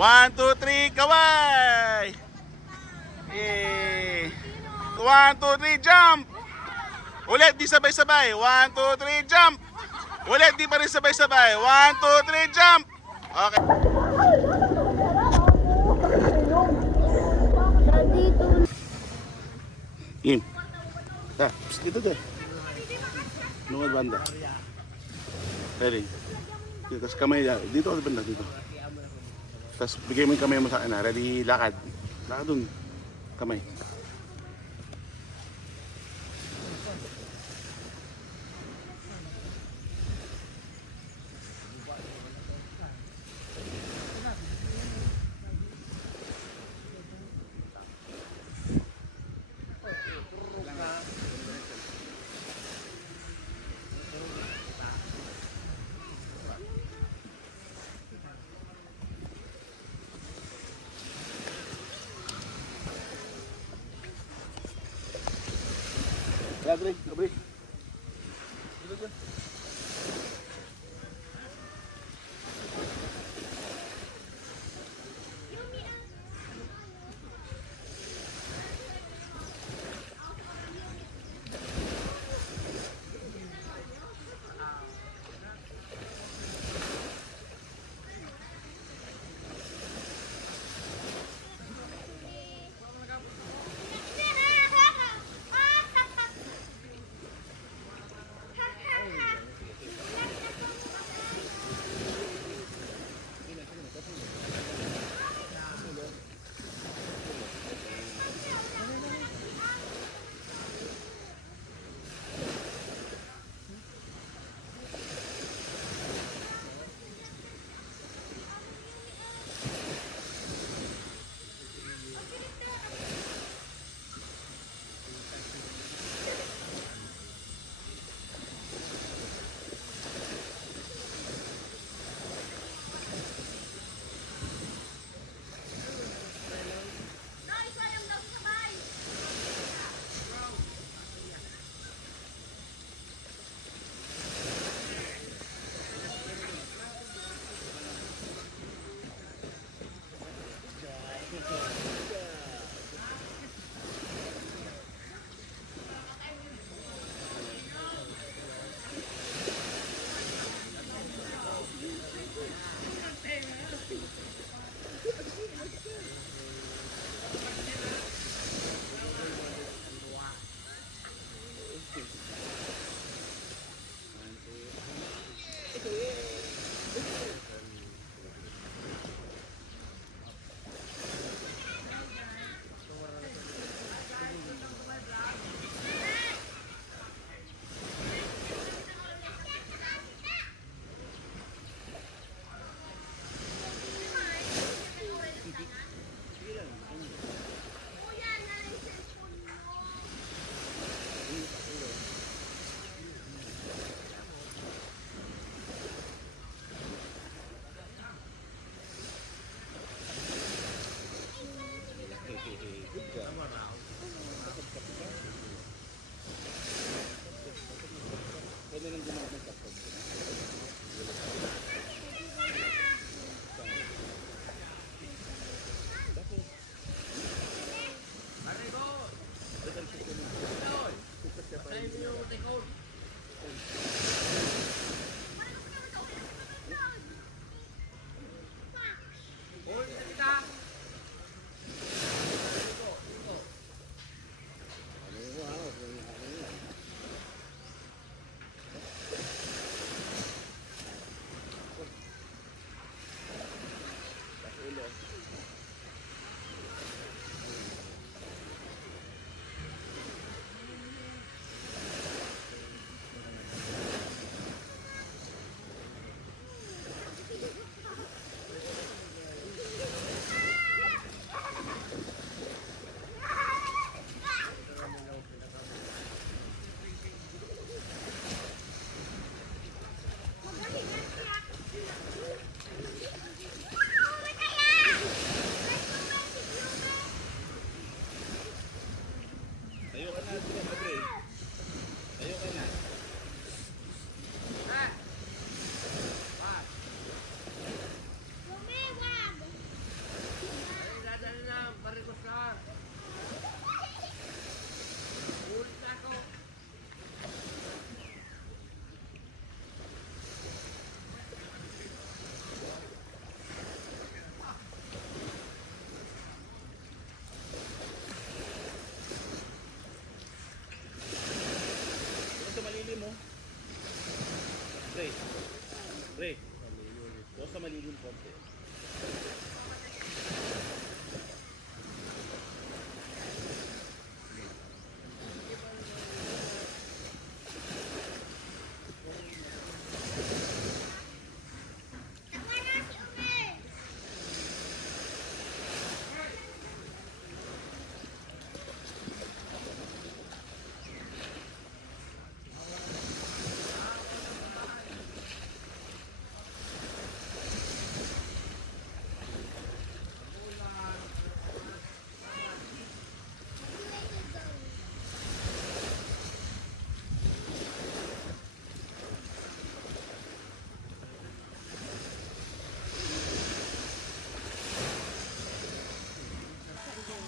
1, 2, 3, kaway! Yay! 1, 2, 3, jump! Ulit, di sabay-sabay. 1, 2, 3, jump! Ulit, di pa rin sabay-sabay. 1, 2, 3, jump! Okay. Im. Dito dyan. Nungad banda. Ready. Tapos kamay, dito ka banda, dito. Tapos bigay mo yung kamay mo sa akin. Ready, lakad. Lakad dun. Kamay. Abri, abri. Dito dyan.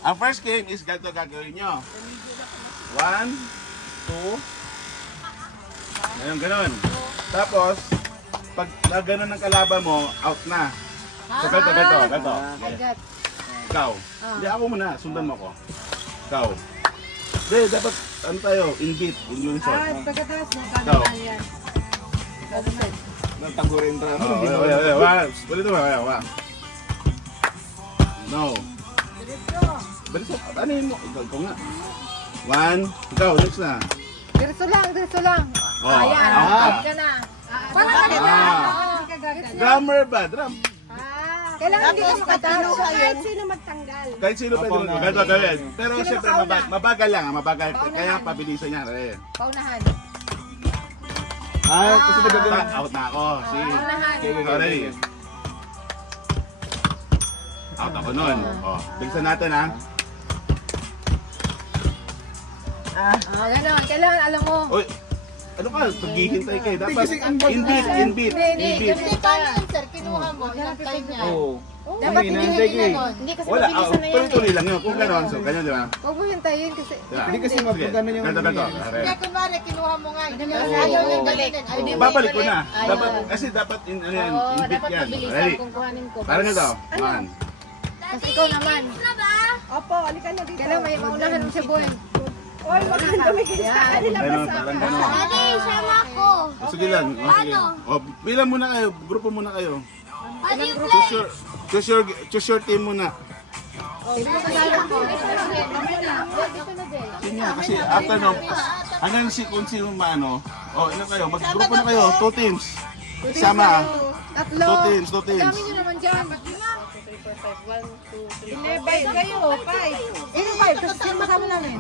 Ang first game is ganito gagawin nyo. 1, 2. Ngayon, ganun. Tapos, pag ganun ng kalaban mo, out na. So, ganito. Agad. Ikaw. Hindi, ako muna. Sundan mo ko. Ikaw. Hindi, dapat, ano tayo, in beat, in unison. Pagkatapos mo, Ikaw. yan. Tanggurin pa. Ulit mo, No. Balito. Ano yun mo? Ikaw nga. 1. Ikaw, next na. Diretso lang. Oh, Ayan, out out ka. ka na. Drummer ba? Drum. Kailangan hindi ka makatalo. Kahit sino magtanggal. Kahit sino pwede mo. Ganito gawin. Pero siyempre, mabagal lang. Mabagal. Kaya pabilisan niya. Paunahan. Kasi nagagawin. Out na ako. See? Paunahan. Okay, ready? Out ako nun. Oh, bilisan natin ha. Ganon. Kailangan alam mo. Uy, ano ka? Paghihintay kayo. Dapat in beat. Hindi, Paano yun, sir? Kinuha mo, nagtay niya. Oo. Dapat Hindi, hindi hindi, ganon. Hindi kasi Wala, mabilisan na yan. tuloy-tuloy lang yun. Kung gano'n, so ganyan di ba? Huwag mo hintayin kasi. Diba? Hindi kasi magano yung... Ganito. Kaya kunwari, kinuha mo nga. Hindi mo Ayaw ayaw yung balik. dalhin. Babalik ko na. Dapat, kasi dapat in beat Dapat yan. mabilisan Ready? kung kuhanin ko. Parang ito. 1. Kasi ikaw naman. Opo, alika na dito. Kailangan may maunahan mo siya, boy. Oy, wag kang dumikit sa kanila. Ganun, parang gano'n. Daddy, sama ko. Sige lang. Sige. O, bilang muna kayo. Grupo muna kayo. How do you play? Choose your team muna. Hindi mo kasalo ko. Yun nga, kasi after no, hanggang kung sino maano, ano kayo, mag-grupo na kayo, 2 teams. Sama, Tatlo. 2 teams. Dami nyo naman dyan. 11 kayo, 5. Sino five? Kasi sino kasama namin?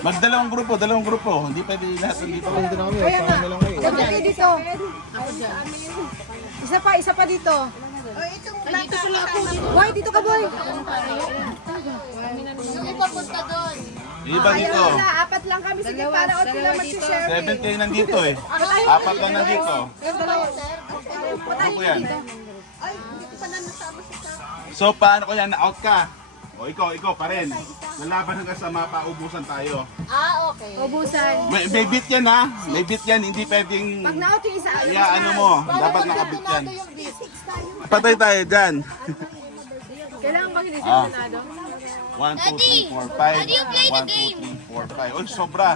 Magdalawang grupo, hindi pwede lahat nandito. Nandito na kami. Kaya nga. Sama lang kayo. Dapat kayo dito. Isa pa dito. Dito pala ako. Boy, dito ka, boy. Yung iba punta doon. Iba dito, Wala, apat lang kami. Sige, para o sila mag-share. 7 kayo nandito eh. 4 lang nandito. Grupo yan. Ay, hindi ko pa na nasama sa So paano ko yan, na-out ka? O ikaw pa rin. Lalaban hanggang sa mapaubusan tayo. okay. Ubusan. May beat yan ha, may beat yan, hindi pwedeng Pag na-out yung isa, ano mo, dapat nakabit yan. Yung basics tayo. Patay tayo dyan. kailangan bang hindi siya Ah. manado? 1, 2, 3, 4, 5. 1, 2, 3, 4, 5. Uy, sobra.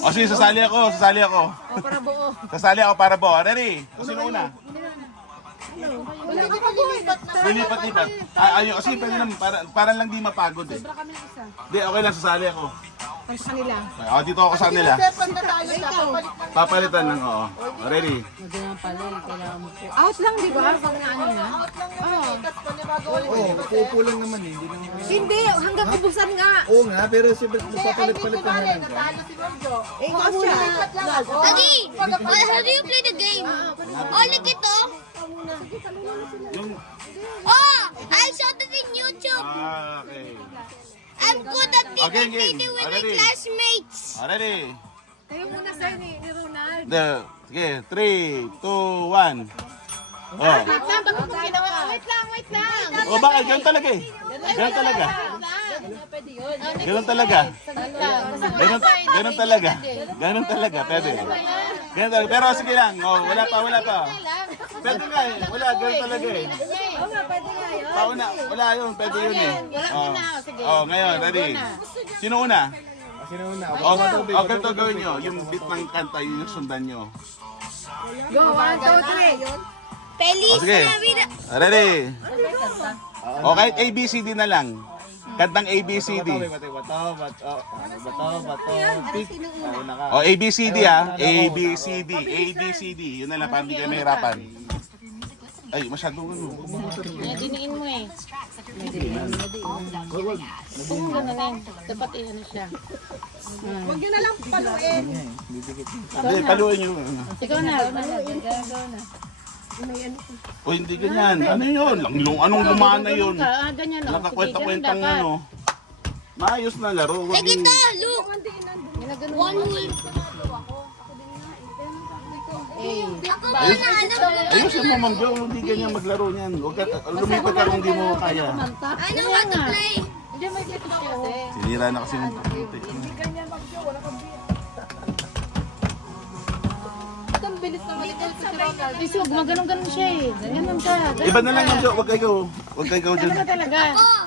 O sige, sasali ako. O, para buo. Sasali ako para buo. Ready? O sino una? Wala ka malilipat na. Lilipat-lipat. Ayun, kasi pwede naman, para lang di mapagod eh. Di, okay lang, sasali ako. Sa kanila. O, dito ako sa kanila. Sir, pag natalo siya, papalit na. Papalitan lang, oo. Ready? Out lang, di ba? Pag naano na. Out lang naman eh. Tapos panibago ulit. Oo, pupo lang naman eh. Hindi naman. Hindi, hanggang ubusan nga. Oo nga, pero siyempre Ay, magpapalit-palit hindi pa ko naman. natalo si Mojo. Ikaw muna. Lipat lang ako. Daddy, how do you play the game? Oh, look ito. Yung, Oh, I saw that in YouTube. okay. I'm good at Okay, game. competing with my Ready? classmates. Ready? Kayo muna sa'yo ni Ronald. Sige, 3, 2, 1. Oh. Wait lang. O bakit? Ganun talaga eh. Ganun talaga. Ganun talaga. Ganun talaga. Ganun talaga. Pwede. Ganun talaga. Pero sige lang. Oh, wala pa. Pwede nga eh. Wala. Ganun talaga eh. Pauna. Wala yun. Pwede yun eh. Oh, ngayon. Ready? Sino una? Sino una? Oh, ganito gawin nyo. Yung beat ng kanta, yun yung sundan nyo. Go, 1, 2, 3. Feliz Oh, sige. Navidad. Ready? O kahit ABCD na lang. Kantang ABCD. Bato. Pick. Una ka. O ABCD ah. ABCD. Yun na lang, para hindi kayo mahirapan. Ay, masyadong ano. Diniin mo eh. Dapat ano siya. Huwag nyo na lang paluin. Hindi, paluin nyo. Ikaw na. Gagaw na. O hindi ganyan. Ano yun? Anong lumaan na yun? Ganyan o. Nakakwenta-kwentang ano. Maayos na laro. Wag Take yung... it all, look. One wheel. Eh. Ako muna, Ayusin mo, Ma'am Jo, hindi ganyan maglaro niyan. Huwag ka, lumipat ka kung hindi mo kaya. I know how to play. Hindi, may dito kasi. Sinira na kasi yung Ang bilis naman ito si Ronald. Kasi gumaganon-ganon siya eh. Ganyan ka. Iba na lang, Ma'am Jo, huwag ka ikaw. Huwag ka ikaw dyan. Ano ka talaga?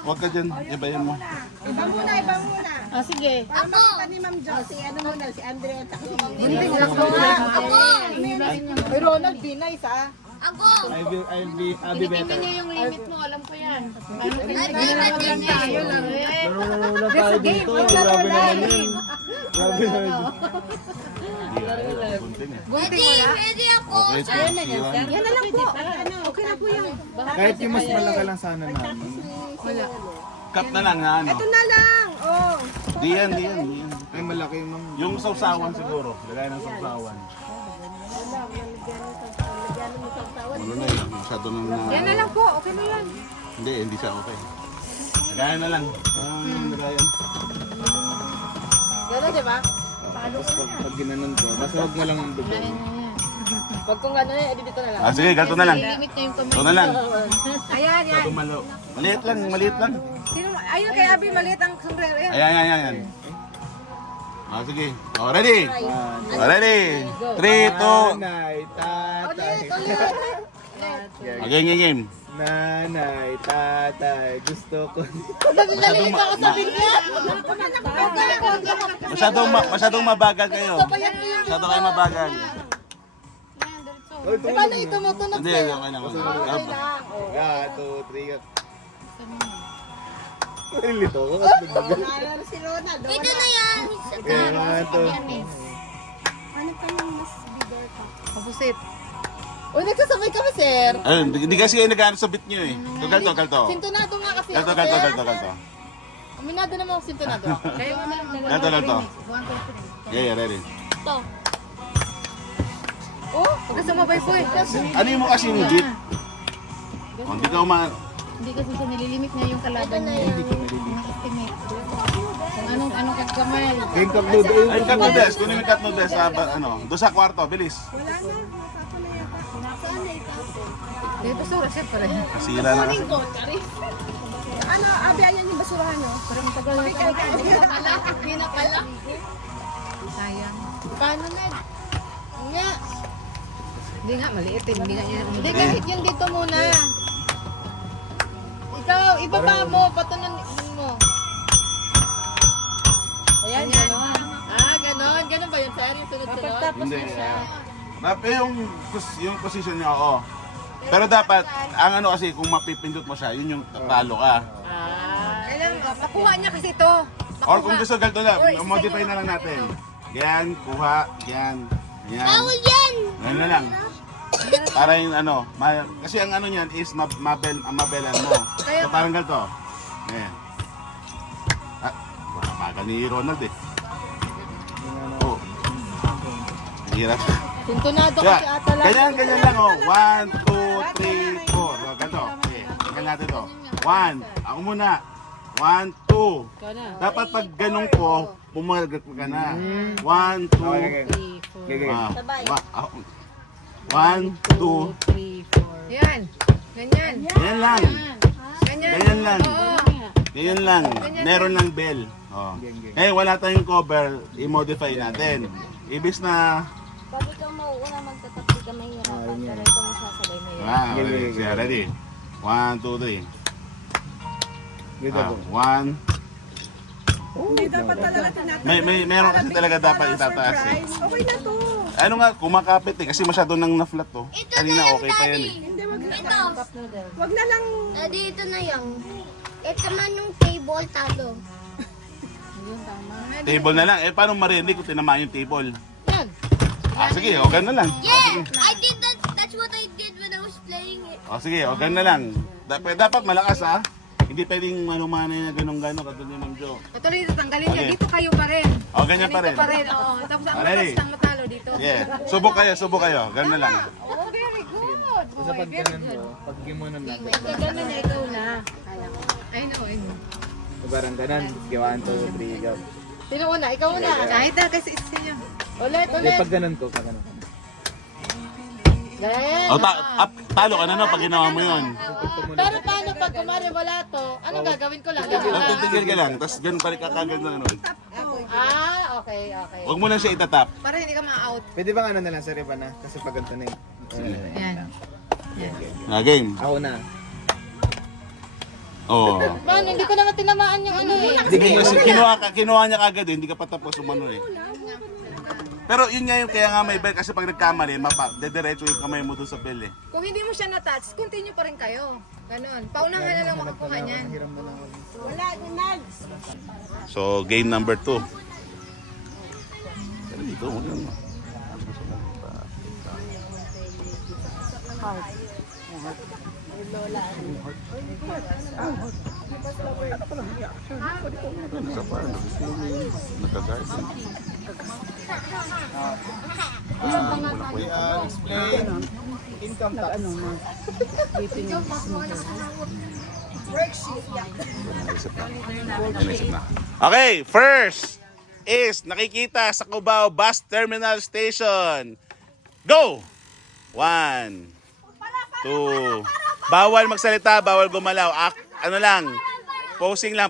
Huwag ka dyan, ibayan mo. Iba muna, iba muna. Ah, sige. Para makita ni Ma'am Jo. Si ano muna, si Andrea at si Bunting ako nga. Ako. Ay, Ronald, be nice ah. Ako. I'll be Tinitingnan better. niya yung limit mo. Alam ko yan. Ano Ay, ginagawa lang niya? Ayun lang eh. Laro tayo dito. Grabe naman yun. Grabe naman yun. Ready, ready ako. Okay, sira. Yan na lang po. Ano, okay na po yan. Kahit yung mas malaki lang sana namin. Cup na lang na ano. Ito na lang. Oh. Di yan. Ay, malaki yung ma'am. Yung sausawan siguro. Lagay ng sausawan. Ano na yun? Masyado nang na... Yan na lang po. Okay na yan. Hindi siya okay. Lagayan na lang. Lagayan. Gano'n, di ba? Tapos pag ginanon ko, basta huwag mo lang bigyan. Pag kung gano'n, edi dito na lang. Sige, ganito na lang. Limit na yung kamay. Ito na lang. Ayan, yan. Masyado malo. Maliit lang. Sino, ayun kay Abi, maliit ang sombrero yan. Ayan. Sige. Ready? Ready? 3, 2. Nanay, tatay. Game. Nanay, tatay, gusto ko. Masyadong mabagal kayo. Masyado kayo mabagal. Oh, Paano ito mo tunog Hindi, sa'yo? okay naman. 1, 2, 3, go. Nalilito ko. Kasi nagbagal. Ano si Ronald? Ito na yan. Okay, 1, 2. Kapusit. Uy, nagsasabay kami, sir. Ayun, hindi kasi kayo nag-ano sa bit nyo eh. Galto. Sintonado nga kasi. Galto. Aminado naman ako sintonado. Kayo na lang. Galto. 1, 2, 3. Okay, ready. Ito. Oh, Huwag ka sumabay po eh. Ano yung mo kasi yung beat? Hindi ka Hindi kasi siya nililimit niya yung kalaban niya. Hindi ko estimate. Kung anong kagamay. Game cup noodle. Ay, cut noodles. Kunin mo yung cut noodles sa, doon sa kwarto. Bilis. Dito basura siya pa rin. Nasira na kasi. ano, Abi, ayan yung basurahan nyo. Parang tagal na ito. Hindi na pala. Sayang. Paano na? Nga. Hindi nga, maliit eh. Hindi nga niya. Hindi, kahit yun dito muna. Ikaw, ibaba mo, patunan mo. Ayan, gano'n. Ah, gano'n. Gano'n ba yun, sir? Yung sunod-sunod? Hindi. Dapat yung position niya, oo. Pero dapat, ang ano kasi, kung mapipindot mo siya, yun yung talo ka. Kailan, nakuha niya kasi ito. Or kung gusto ganito na, modify na lang natin. Yan, kuha, yan. Bawal yan. Yan na lang. Para yung ano, kasi ang ano niyan is mabelan mo. So parang ganito. Ayan. Mabagal ni Ronald eh. Oh. Hirap. Sintonado Yeah. kasi ata lang. Ganyan lang oh. 1, 2, 3, 4. So, ganito. Okay. Tingnan natin to. 1. Ako muna. 1, 2. Dapat pag ganun ko, bumagat ka na. 1, 2, Okay. 1, 2. 3, 4. Yan. Ganyan. Ganyan lang. Ganyan. Ganyan lang. Oo. Ganyan lang. Meron ng bell. Oh. Ngayon wala tayong cover, i-modify natin. Ibis na... Pag ikaw mauuna magtatapos ka mahirapan, pero ikaw masasabay mo yun. Ready? Sige, ready? 1, 2, 3. Dito po. 1. Hindi dapat talaga tinatanong. Meron kasi talaga dapat itataas eh. Okay na to. Ano nga, kumakapit eh. Kasi masyado nang na-flat to. Ito na Kanina yung okay pa yan daddy. eh. Hindi, wag na. Ito. Wag na lang. Daddy, ito na yung. Ito man yung table talo. Table na lang. Eh, paano marinig kung tinamaan yung table? Yan. Sige, okay na lang. Yeah! I did that. That's what I did when I was playing it. Sige, okay na lang. Dapat malakas ha. Hindi pwedeng manumana na ganun-ganon katulad ng Joe. Ito rin, tanggalin niya. Okay. Dito kayo pa rin. O, ganyan pa rin. Dito pa rin. Oo. Tapos ang Ready? matas ng matalo dito. Yeah. Subok kayo. Ganun na lang. Oh, very good. Basta pag ganun mo, pag gimunan lang. Ganun na ikaw na. I know. Parang ganun. 1, 2, 3, go. Sino una? Ikaw una. Kahit na kasi isa niya. Ulit. Pag ganun ko, pag ganun. Ganyan. Talo ka na no pag ginawa mo yun. Pero paano pag kumari wala to, anong gagawin ko lang? Ganyan lang. Titigil ka lang, tapos ganun balik ka kagad na ano. Okay. Huwag mo lang siya itatap. Para hindi ka ma-out. Pwede bang ano na lang sa riba na? Kasi pag ganito na Yan. Game. Ako na. Oo. Man, hindi ko naman tinamaan yung ano eh. Hindi kasi kinuha niya kagad eh, hindi ka pa tapos umano eh. Pero yun nga yung kaya nga may bell kasi pag nagkamali, dediretso yung kamay mo dun sa bell eh. Kung hindi mo siya na-touch, continue pa rin kayo. Ganon. Paunahan na lang makakuha niyan. So, game number 2. Pero dito, Explain. Income tax. Okay, first is nakikita sa Cubao Bus Terminal Station. Go! 1, 2. Bawal magsalita, bawal gumalaw. Ano lang, posing lang.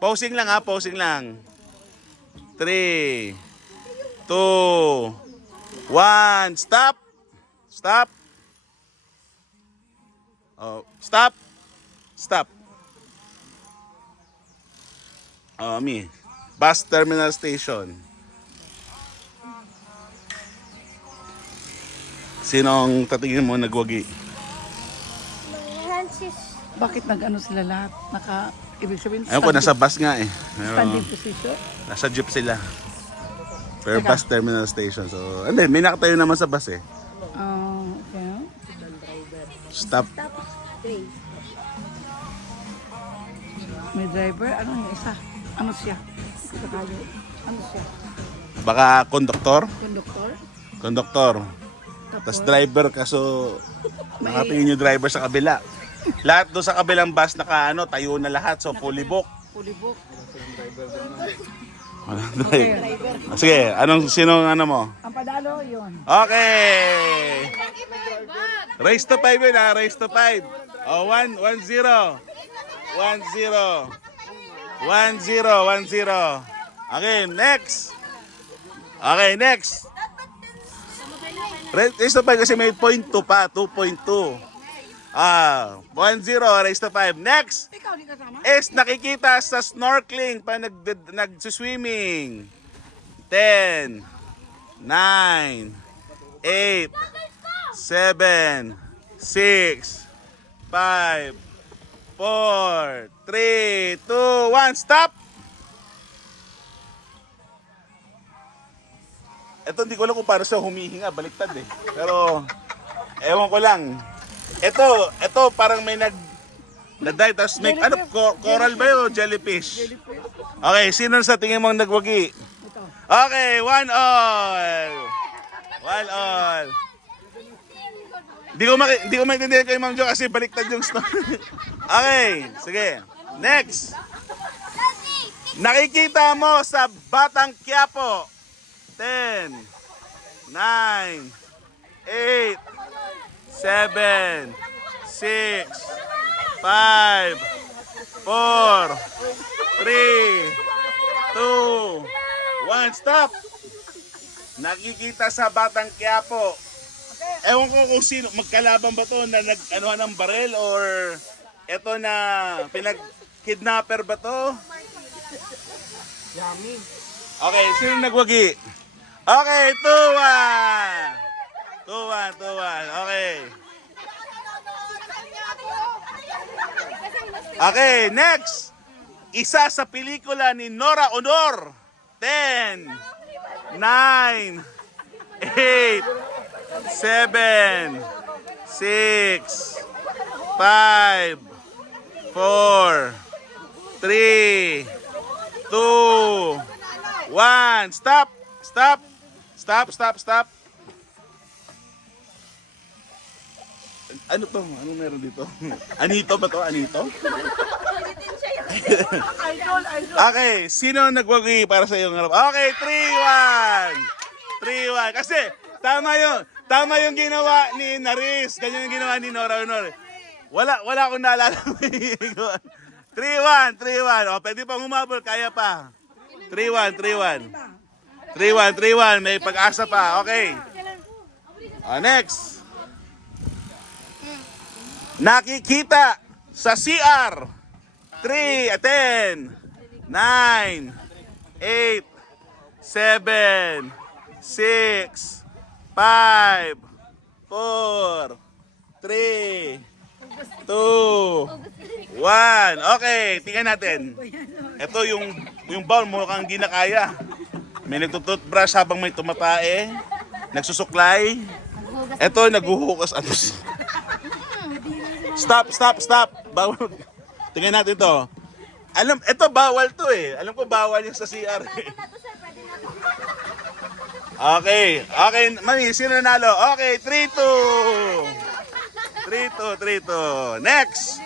Posing lang ha, posing lang. 3, 2, 1. Stop! Stop! Oh, stop! Stop! Oh, Bus Terminal Station. Sinong tatingin mo nagwagi? Bakit nag-ano sila lahat? Ibig sabihin, Ayun ko, nasa bus nga eh. standing position? Nasa jeep sila. Pero bus terminal station. So, hindi, may nakatayo naman sa bus eh. Okay. Stop. May driver, ano yung isa? Ano siya? Ano siya? Baka konduktor? Konduktor? Konduktor. Tapos driver, kaso nakatingin yung driver sa kabila. Lahat doon sa kabilang bus tayo na lahat. So, fully book. Fully book. Walang driver. Sige, sinong ano mo? Ang padalo, yun. Okay! Race to 5 yun ha, race to 5. Oh, 1-0. 1-0. 1-0. Okay, next. Okay, next. Race to 5 kasi may 0.2 pa, 2.2. 1-0, race to 5. Next Ikaw, di kasama? is nakikita sa snorkeling pa nag-swimming. 10, 9, 8, 7, 6, 5, 4, 3, 2, 1, stop! Ito hindi ko alam kung paano siya humihinga, baliktad eh. Pero, ewan ko lang. Ito parang may na-die, tapos may, coral ba yun? Jellyfish. Okay, sino sa tingin mong nagwagi? Okay, 1-1. 1-1. Hindi ko maintindihan kay Ma'am Jo kasi baliktad yung story. Okay, sige. Next. Nakikita mo sa Batang Quiapo. 10, 9, 8, 7, 6, 5, 4, 3, 2, 1, stop! Nakikita sa Batang Quiapo. Ewan ko kung sino, magkalaban ba to na nag-anuhan ng barel or eto na pinag-kidnapper ba to? Yummy. Okay, sino nagwagi? Okay, 2-1. 2-1. Okay. Okay, next. Isa sa pelikula ni Nora Honor. 10, 9, 8, 7, 6, 5, 4, 3, 2, 1. Stop! Stop! Stop, stop, stop. Ano to? Ano meron dito? Anito ba to? Anito? Okay, sino nagwagi para sa iyong harap? Okay, 3-1. 3-1. Kasi, tama yun. Tama yung ginawa ni Naris. Ganyan yung ginawa ni Nora Honor. Wala akong naalala. 3-1. O, pwede pang humabol. Kaya pa. 3-1. May pag-asa pa. Okay. Next. Nakikita sa CR. 3, 10, 9, 8, 7, 6, 5, 4, 3, 2, 1. Okay, tingnan natin. Ito yung bowl mo kang di na kaya. May nagtututbrush habang may tumatae. Nagsusuklay. Ito, naghuhukas. Ano siya? Stop. Bawal. Tingnan natin to. Ito bawal to eh. Alam ko bawal yung sa CR. Okay. Mami, sino nanalo? Okay, 3-2. Next.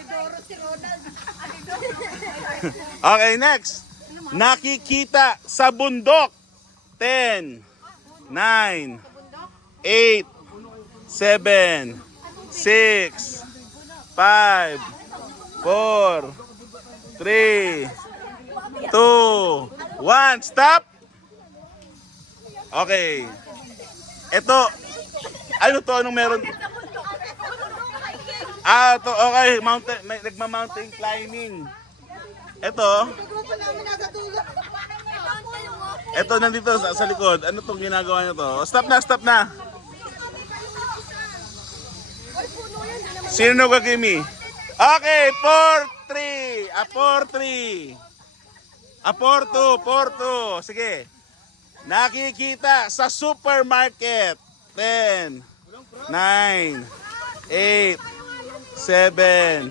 Okay, next. Nakikita sa bundok. 10, 9, 8, 7, 6, 5, 4, 3, 2, 1. Stop! Okay. Ito, ano to? Anong meron? Ito, okay. Nagma-mountain climbing. Ito, nandito sa likod. Ano tong ginagawa nyo to? Stop na. Sino nagagimi? Okay, 4-3. 4-2. Sige. Nakikita sa supermarket. 10, 9, 8, 7.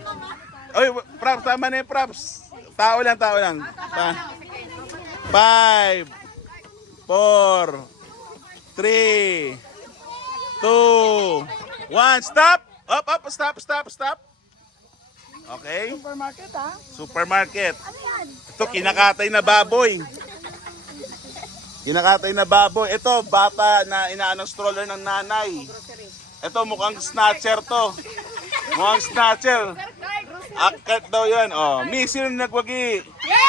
Oy, props, tama na yung props. Tao lang. 5, 4, 3, 2, 1. Stop! Stop. Okay? Supermarket ha? Supermarket. Ito, kinakatay na baboy. Ito, bata na inaanong stroller ng nanay. Ito, mukhang snatcher to. Akat daw yan. Oh, Miss, sino nagwagi?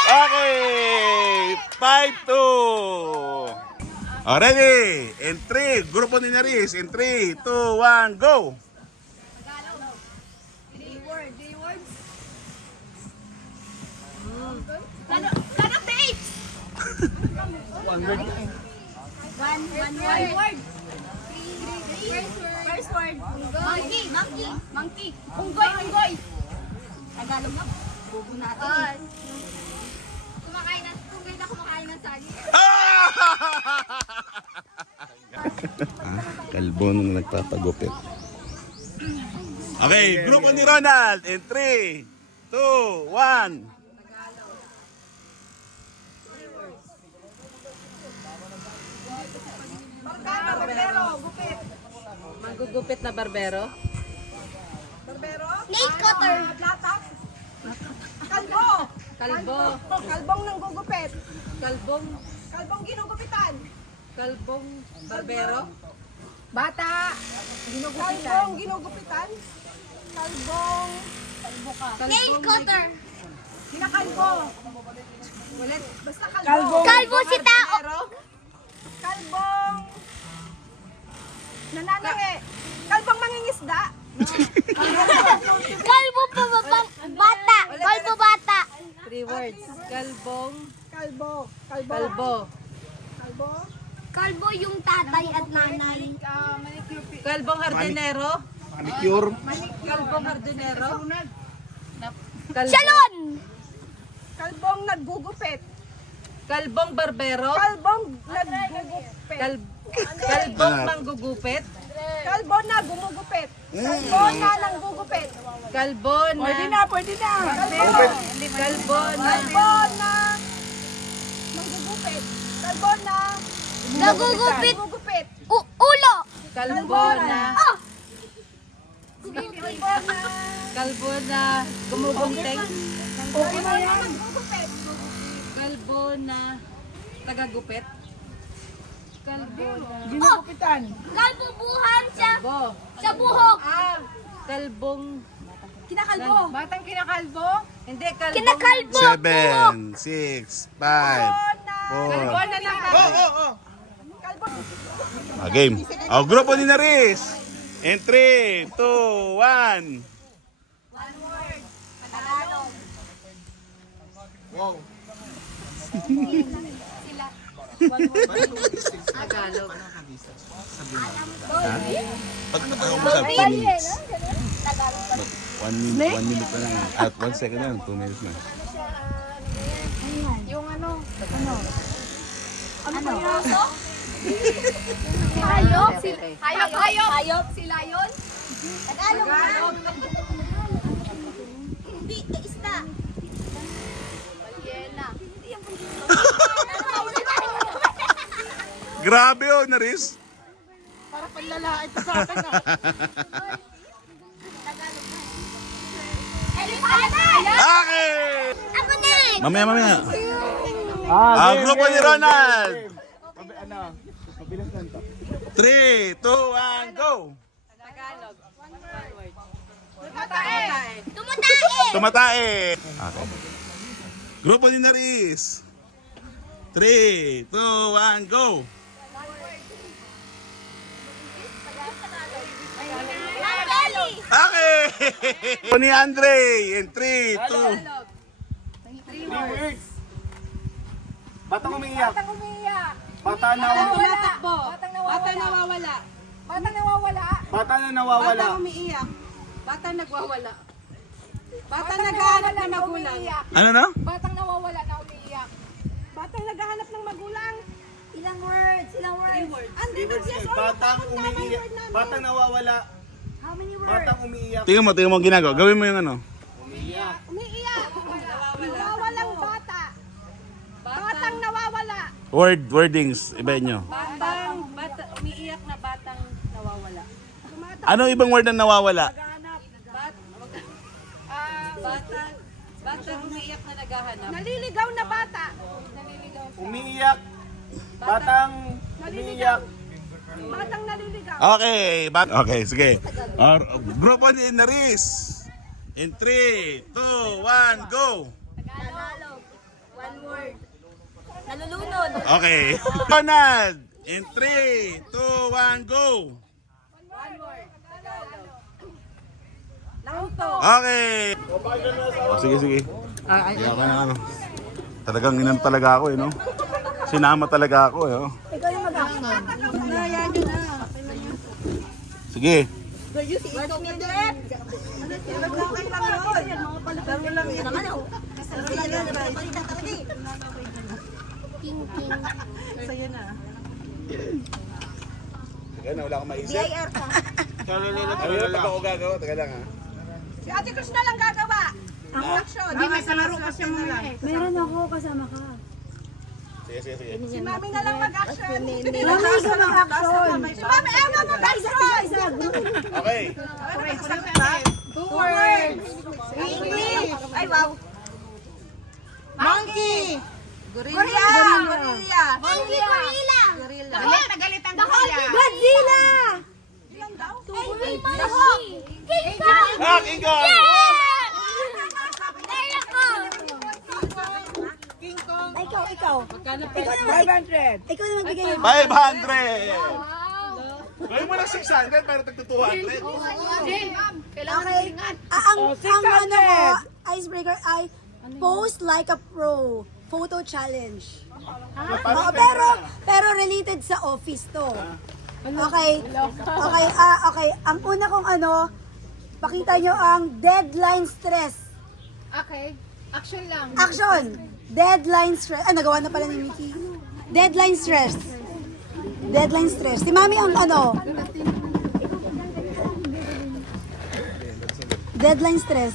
Okay! 5-2. Ready? In 3, grupo ni Naris. In 3, 2, 1, go! One word. First word. Monkey. Unggoy. Tagalog na. Bubo natin. Kumakain ng saging. Kalbo nung nagpapagupit. Okay, grupo ni Ronald. In 3, 2, 1. Manggugupit na barbero. Nail cutter. Kalbong nang gugupit. Kalbong ginugupitan. Kalbong barbero. Bata. Kalbong ginugupitan. Kalbong. Nail cutter. Kinakalbo. Ulit. Basta kalbo. Kalbo si tao. Kalbong. Nananahe. Kalbong mangingisda. Kalbo pa bata. Kalbo bata. 3 words. Kalbong. Kalbo. Kalbo. Kalbo yung tatay at nanay. Kalbong hardinero. Manicure. Kalbong hardinero. Salon! Kalbong naggugupit. Kalbong barbero. Kalbong naggugupit. Kalbong manggugupit. Kalbo na gumugupit. Kalbo na nanggugupit. Kalbo na. Pwede na. Kalbo na. Kalbo na nanggugupit. Kalbo na Nagugupit. gugupit. Ulo! Kalbo na. Oh! Kalbo na. Gumugunting. Okay na yan. Kalbo na. Tagagupit. Kalbo na. Ginugupitan. Kalbo buhan Sa buhok. Kalbong. Kinakalbo. Batang kinakalbo? Hindi, kalbong. Kinakalbo. 7, 6, 5, 4. Kalbo na lang. Game. Grupo ni Naris. In 3, 2, 1. Pag ako mo sa 2 minutes. 1 minute na lang. At 1 second na lang, 2 minutes na. Yung ano? Hayop. Hayop. Sila yun. Tagalog. Hindi, isda. Balyena. Grabe oh, Naris. Para panlalait sa akin. Elefanta. Okay! Ako na. Mamaya. Grupo ni Ronald. 3, 2, 1, go! Tumatae. Okay. Grupo ni Naris. 3, 2, 1, go! Okay! Grupo ni Andre. In 3, 2. Batang umiiyak. Bata na Tumatakbo. Batang nawawala. Bata na nawawala. Batang umiiyak. Batang nagwawala. Batang naghahanap ng magulang. Ano na? Batang nawawala na umiiyak. Batang naghahanap ng magulang. Ilang words? Andi na yes, Batang umiiyak. Batang nawawala. How many words? Batang umiiyak. Tingnan mo ang ginagawa. Gawin mo yung ano. Umiiyak. Nawawalang bata. Batang nawawala. Wordings, ibahin nyo. Umiiyak na batang nawawala. Ano ibang word na nawawala? Batang umiiyak na naghahanap. Naliligaw na bata. Umiiyak. Batang umiiyak. Batang naliligaw. Okay, sige. Grupo ni Naris. In 3, 2, 1, go! Tagalog. One word. Nalulunod. Okay. Ronald. In 3, 2, 1, go! Okay. Sige. Ayaw ka na ano. Talagang inan talaga ako no? Sinama talaga ako oh. Ikaw yung mag-action. Sige. Sige na, wala akong maisip. DIR ka. Ano na pag ako gagawa? Taga lang ha. Si Ate Cruz na lang gagawa. Ang action. Hindi, may kalaro kasi mga eh. Meron ako kasama ka. Sige. Si Mami na lang mag-action. Mami, ikaw mag-action. Si Mami, Emma mag-action. Okay. Two words. English. Ay, wow. Monkey. Gorilla. Monkey, gorilla. Galit ang gorilla. Godzilla. Two words. King Kong. King Kong! Meron ko. Ikaw. Ikaw naman. 500. Ikaw naman bigay mo. 500! Gawin mo lang 600 pero tagto 200. Okay. Ang ano ko, icebreaker ay post like a pro. Photo challenge. Oo, pero related sa office to. Okay. Okay. Ang una kong ano, pakita nyo ang deadline stress. Okay. Action lang. Action! Deadline stress. Ah, nagawa na pala ni Mickey. Deadline stress. Si Mami ang ano. Deadline stress.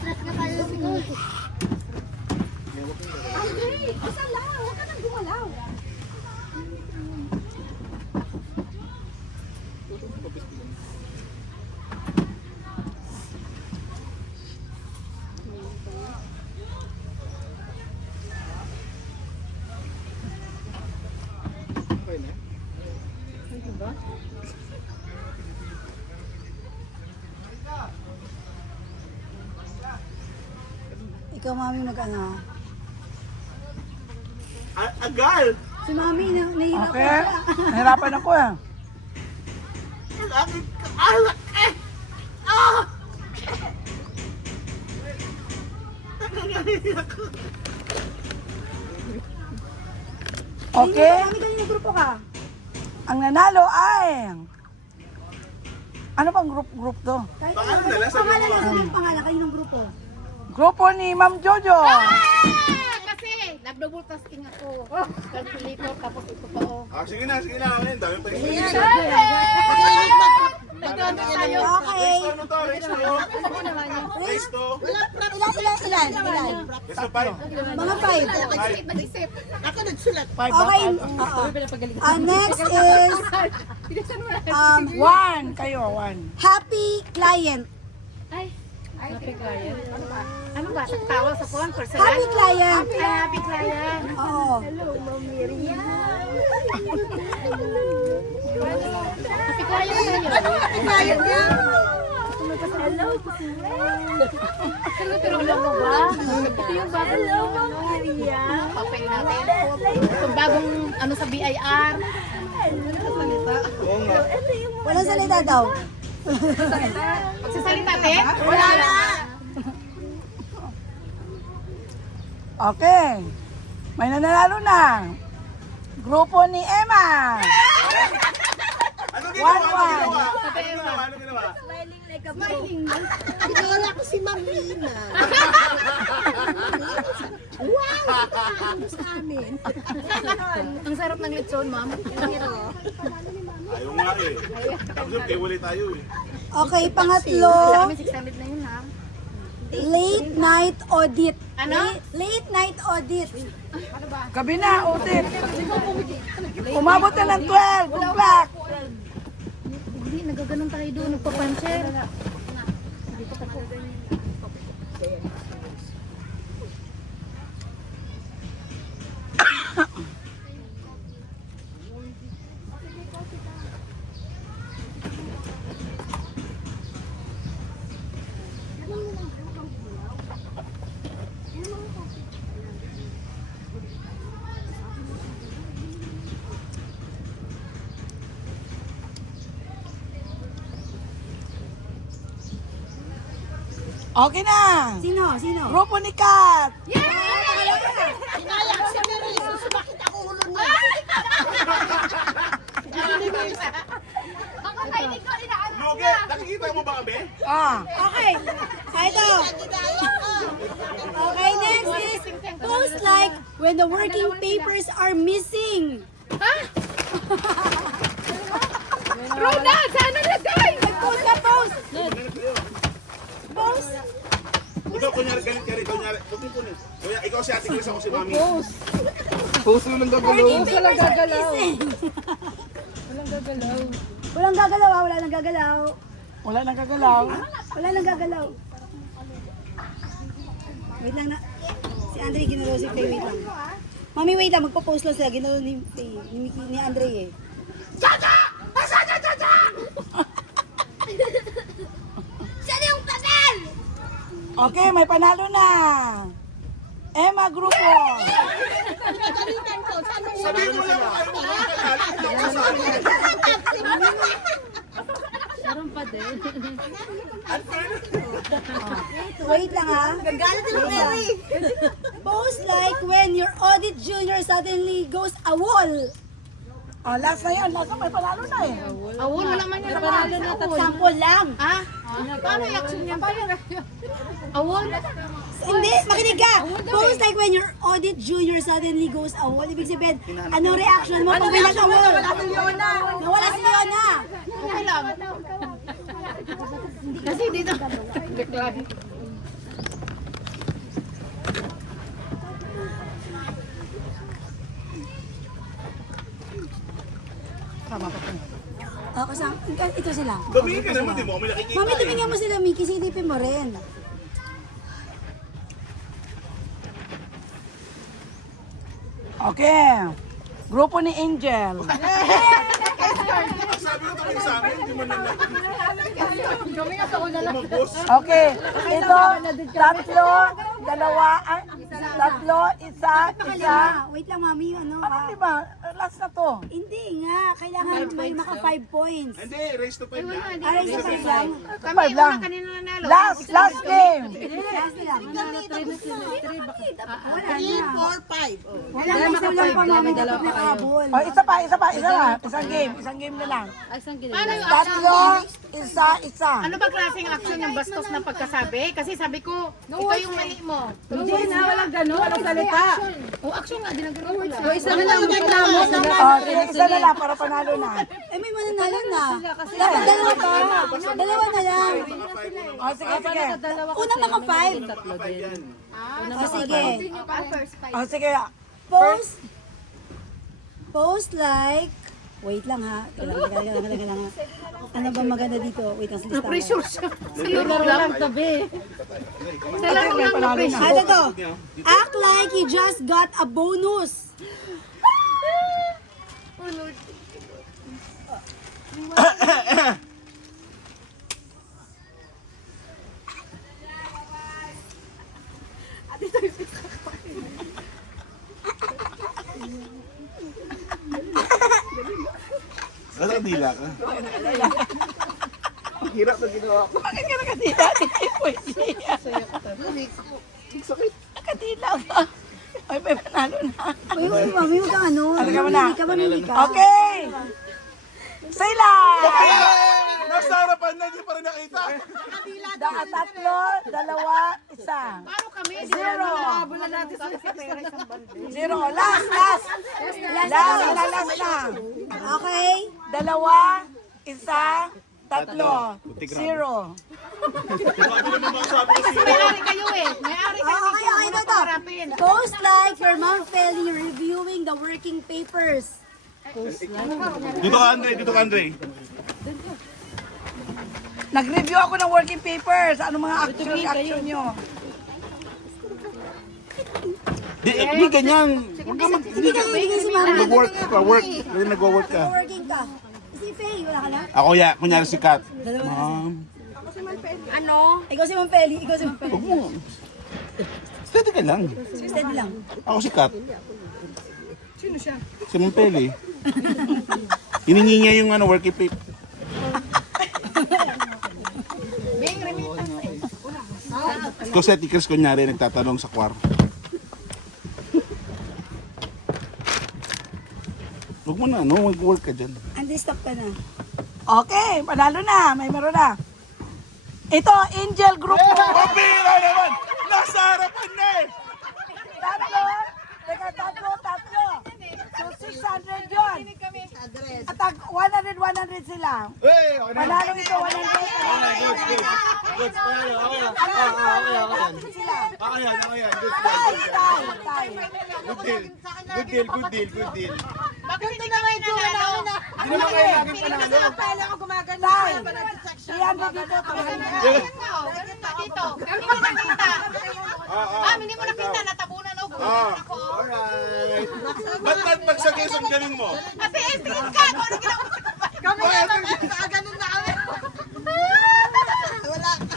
Stress ka tayo siguro. Ay, isa lang. Huwag ka nang gumalaw. Ikaw, mami, mag-ano. Agal! Si mami, nahihirapan Okay. siya. Nahirapan ako eh. Alakit ka! Alak! Eh! Ah! Okay. Mami, kanina grupo ka. Ang nanalo ay... Ano bang group to? Kahit Pangalan na lang, sabi pangalan mo. na sabi yung pangalan, kayo ng grupo. Grupo ni Ma'am Jojo. Kasi, nag-double tasking ako. Calculator, tapos ito pa oh. Ah, sige na, sige na. Ayun, dami pa yung Okay. Ano to? Race to? Race to? Ilan? Race to 5. Mga 5. Mag-isip. Okay. Next is One. Kayo, one. happy client. Happy client. Ano ba? Tawa sa phone? Personal? Happy client. Ay, happy client. Oo. Happy client na yun. Happy client niya. Pero alam mo ba? Ito yung bagong papel natin. Itong bagong ano sa BIR. Salita. Walang salita daw. Magsasalita, te? Wala na. Okay. May nanalo na. Grupo ni Emma. Ano ginawa? Ano One. ginawa? Ano ginawa? Ano ginawa? Wala ko si Mamina. Ang sarap ng lechon, ma'am. Ayaw nga eh. Tapos yung kewali tayo eh. Okay, Sa pangatlo. amin, 600 na yun, ha? Late night audit. Ano? Late night audit. Gabi na, utit. Umabot na ng 12 o'clock. Hindi, nagaganon tayo doon. Nagpapancher. Okay na. Sino? Grupo ni Kat. Lugi! Nakikita mo ba kami? Okay. Ito. Okay, next is post like when the working papers are missing. Rona, sana na tayo! Post na post. Post. Ikaw, kunyari, galit ka rin. Kunyari, pupunin. Kuya, ikaw si Ate Chris, ako si Mami. Puso ng gagalaw. Working papers are missing. Walang gagalaw, wala nang gagalaw. Wala nang gagalaw. Wala nang gagalaw. Wait lang na. Si Andre ginalaw si Faye, wait lang. Mami, wait lang, magpo-post lang sila. Ginalaw ni Faye, ni Andre eh. Sana yung papel! Okay, may panalo na. Emma Grupo. Sabihin mo lang kung ayaw mo magalit. Meron pa din. Wait lang ha. Gagalit yung Mary. Post like when your audit junior suddenly goes AWOL. Oh, last na yan. Last na may panalo na eh. Awol, wala man yan. Panalo na tatlo. Sample lang. Ah? Paano reaction niya? Awol? Hindi, makinig ka. Post like when your audit junior suddenly goes AWOL. Ibig sabihin, anong reaction mo pag may nag-AWOL? Nawala si Leona. Okay lang. Kasi dito. Oh, kasama. Ito sila. Tumingin ka naman, di mo kami nakikita. Mami, tumingin mo sila, Miki. Silipin mo rin. Okay. Grupo ni Angel. Sa amin, hindi mo na Okay, ito, tatlo, dalawa, tatlo, isa. Wait lang, mami. Ano Ano, ha? di ba? Last na to. Hindi nga. Kailangan may maka 5 points. Hindi, race to 5 na. Aray sa 5 lang. Five lang. Last game. Last na lang. Wala na. 4, 5. Wala na. Isa lang pa, mami. Dapat nakahabol. O, isa pa. Isang game na lang. Paano yung Tatlo, isa. Ano ba klaseng action yung bastos na pagkasabi? Kasi sabi ko, ito yung mali mo. Hindi na, walang gano'n, walang salita. O action nga, dinagano ko lang. O, isa na lang para panalo na. Eh, may mananalo na. Dapat dalawa pa. Dalawa na lang. O, sige. Unang maka 5. O, sige. O, sige. Post like. Wait lang ha. Kailangan. Ano ba maganda dito? Wait lang, sa listahan. Pressure siya. Sa laro lang tabi. Sa laro lang na pressure. Ano to? Act like you just got a bonus. Nakadila ka. Ang hirap na ginawa ko. Bakit ka nakatila? Hindi pwede. Nakatila ka. Ay, may panalo na. Uy, mami, huwag kang ano. Ano ka mo na? Mamili ka, mamili ka. Okay! Sila! Nasa harapan na, hindi pa rin nakita. Tatlo, dalawa, isa. Paano kami? Zero. Zero. Last na. Okay. Dalawa, isa, tatlo. Zero. May ari kayo eh. May ari kayo. Okay, ito. Post like your Mount Feli reviewing the working papers. Dito ka, Andre. Nag-review ako ng working papers. Ano mga action nyo? Di ganyan. Hindi ka si mami. Nag-work ka. Working ka. Si Faye, wala ka na? Ako kunyari si Kat. Ikaw si Ma'am Feli. Huwag mo. Steady ka lang. Steady lang. Ako si Kat. Sino siya? Si Montpelli. Hiningi niya yung working paper. Cosette Chris kunyari nagtatanong sa kwarto. Huwag mo na, mag-work ka dyan. Stop ka na. Okay, panalo na. May meron na. Ito, Angel Group. Pabira naman! Nasa harapan na eh! Tatlo. Teka, tatlo. So, 600 yun. At 100 sila. Hey, okay na. Panalo ito, 100. Good. Sila. Ako yan. Good deal. Bakit hindi ka may nanalo? Hindi naman kayo laging panalo. Tay. 300 dito. Ganun na dito. Kami mo nakita. Hindi mo nakita. Natabunan ako. Ako. Alright. Ba't pagsagay ang galing mo? Ate, tingin ka. Kung ano ginawa ko. Kami naman, ganun na kami. Wala ka.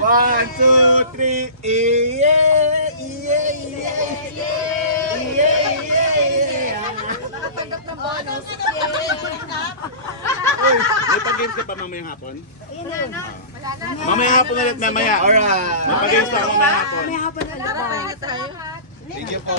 1, 2, 3. Nakatanggap ng bonus. Uy, may pag-games ka pa mamayang hapon? Mamayang hapon ulit, mamaya. Alright. May pag-games ka mamayang hapon. May hapon na lang. Pahinga tayo. Thank you po.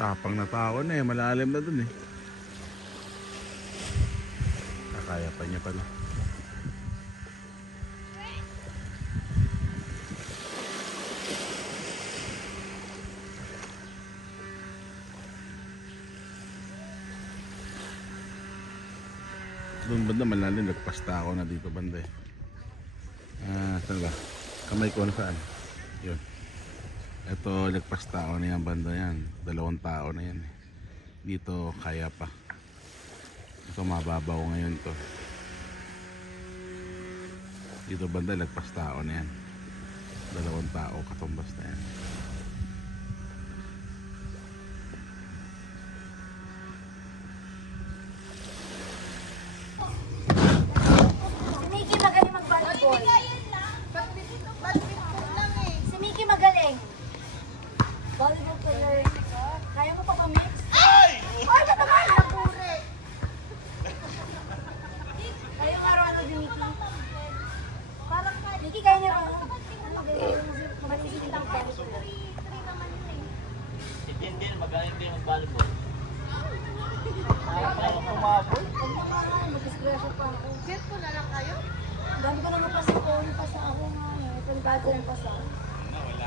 Tapang na tao na malalim na dun eh. Kakaya pa niya pala. banda malalim, nagpasta ako na dito banda eh. Saan ba? Kamay ko na saan? Yun. Ito, nagpasta ako na yan banda yan. 2 tao na yan eh. Dito, kaya pa. Ito, mababaw ngayon to. Dito banda, nagpasta ako na yan. 2 tao, katumbas na yan. Si Mickey magaling mag-volleyball. Si Mickey magaling. Volleyball player. Kaya mo pa pa-mix? Ay! Ay, ba't naman? Napure. Kayo nga raw ano din, Mickey? Parang Mickey, kaya niya raw. Malisit lang pa. Hindi, magaling din mag-volleyball. Kaya pa yung kumabol. Huwag mo nga, mag-disgrasya pa ako. Cellphone na lang kayo? Ang dami ko na napasa ko. Napasa ako nga. Pagkado yung pasa.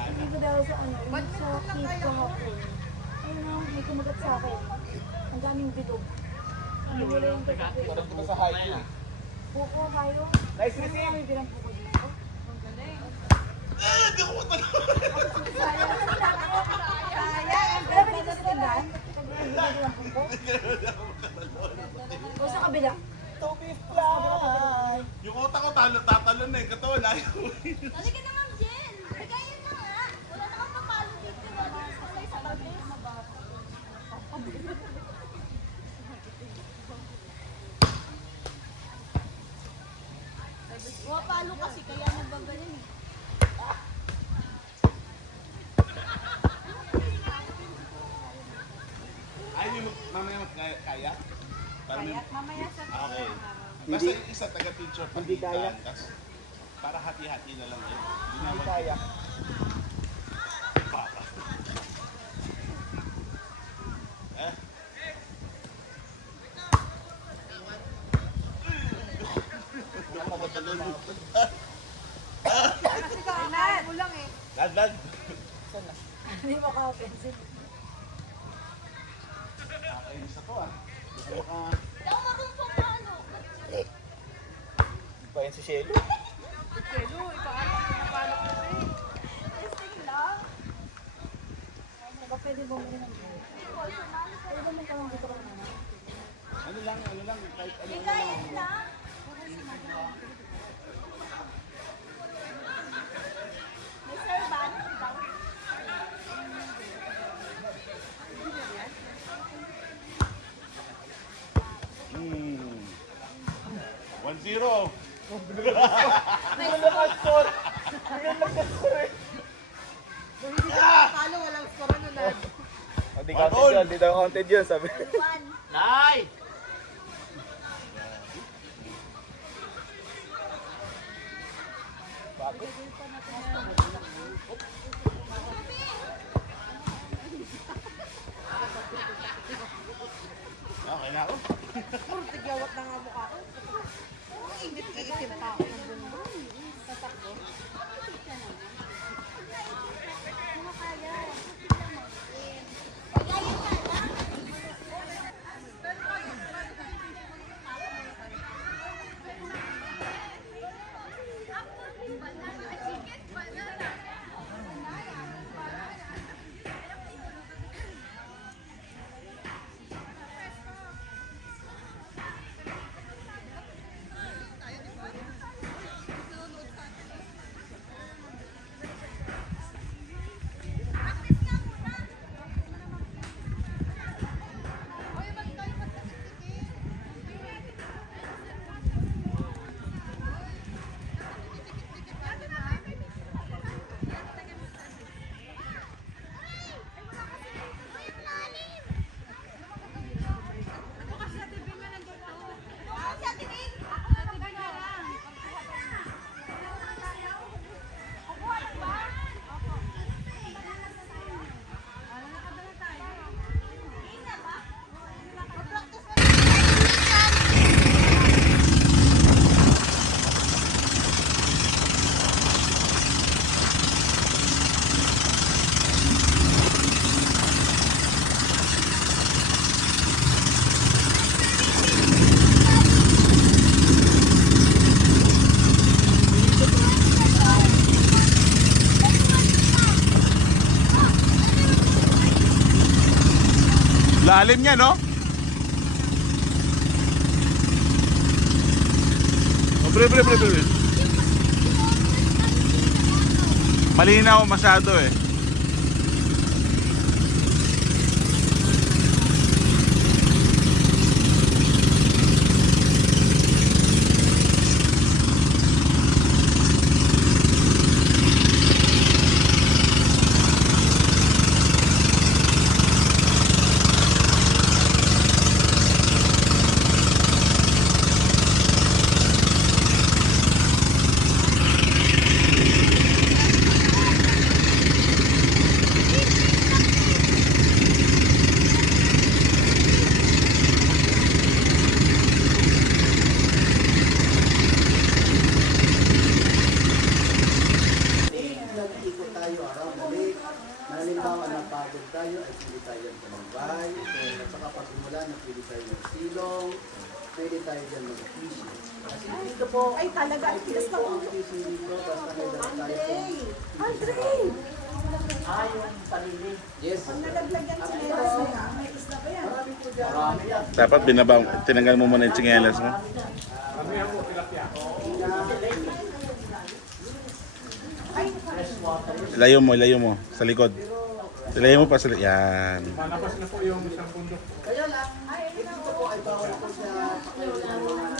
Hindi ko dahil sa ano. Yung sa cave ko ako. Ayun nga, may kumagat sa akin. Ang daming bilog. Ang wala yung pagkakit. Parang kita sa high school. Buko kayo. Nice receive. May bilang buko dito. Ang galing. Sayang. Alam mo dito sa tindahan? Bilang buko. O sa kabila? Yung utak ko tatalon na eh. Katawan na Halika na, Ma'am Jen. Bigayin mo nga. Wala na kang papalo dito. Wala na kulay sa tabi. Pumapalo kasi kaya nagbagalin eh. Ay, mamaya kaya? Kaya? Mamaya sa okay. Basta yung isa taga-picture pa. Hindi kaya. Para hati-hati na lang yun. Hindi kaya. Lag. Hindi mo ka-offensive. Nakakainis ako ah. Gusto mo ka... Hindi ako marunong pumalo. Pa yan si Shelo. Testing lang. Baka pwede bumili ng buko. Pwede ba may tawang dito ka naman? Ano lang, kahit ano lang. Bigayin lang. May serban. Daw. Hmm. 1-0. Palo, walang score na lang. Hindi counted yun, hindi daw counted yun, sabi. One. Nay! Okay na ako. Puro tigyawat na nga mukha ko. Init-iitim pa ako ng bumbong. Tatakbo. Lalim niya, no? Oh, pre. Malinaw masyado eh. Nag-ikot tayo around the lake. Halimbawa, napagod tayo, ay pwede tayo tumambay. At saka pag umulan, pwede tayo magsilong. Pwede tayo dyan mag-fishing. Kasi dito po, Ay, talaga. Ang tigas na ulo. fishing dito, basta may dala tayo po. Andre! Yes. Pag nalaglag yan sa meron na, may isla pa yan. Marami po dyan. Dapat binabang, tinanggal mo muna yung tsinelas mo. Ilayo mo sa likod. Ilayo mo pa sa likod. Yan. Kaya lang, dito po ay bawal po siya pakailan ng mga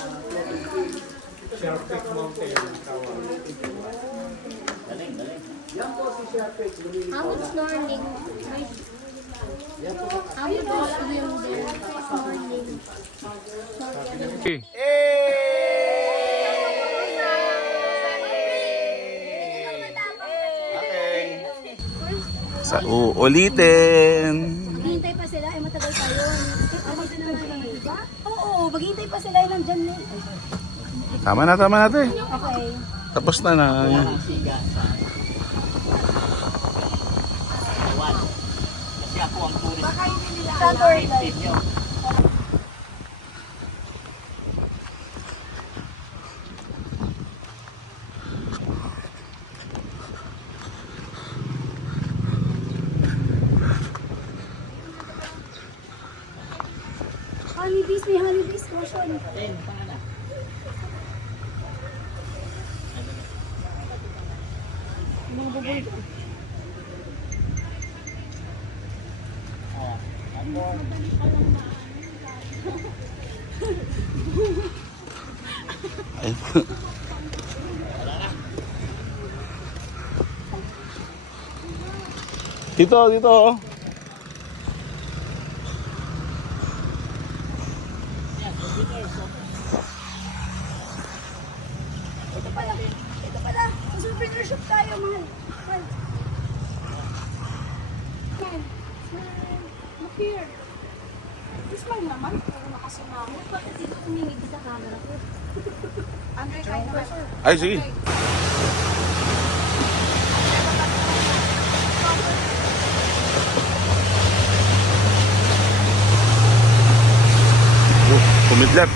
floating yan po si Sharpex, lumilip How po much na. snorkeling? How you go swim there? Snorkeling. Sa uulitin. Maghihintay pa sila, ay matagal pa yun. Diba? Oo, maghihintay pa sila, nandyan na. Tama na ate. Okay. Tapos na na. Kasi ako ang tourist. Saturday. Tip nyo. Honeybees, may honeybees. Caution. Ay. Dito. Ito pala. Sa souvenir shop tayo, mahal. Mahal. Yan. Smile. Look here. Smile naman. Pero nakasumama. Bakit dito tumingin sa camera ko? Andre, kain naman. Ay, sige. Kumidlat.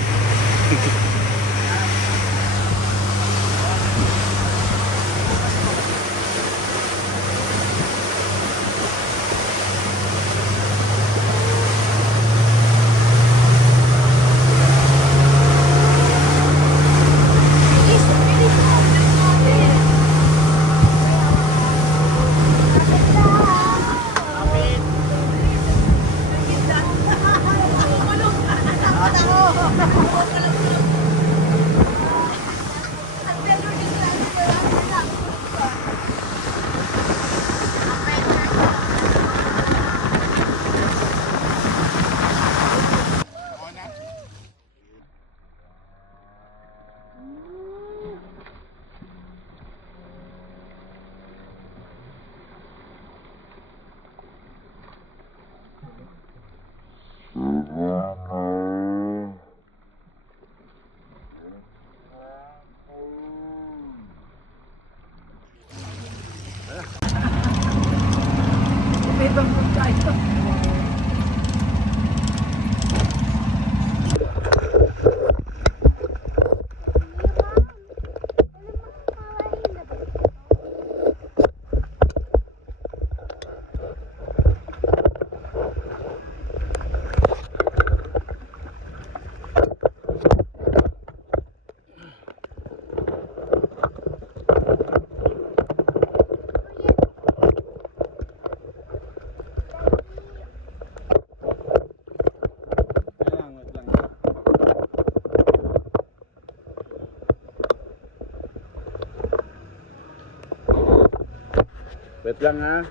Wait lang ha.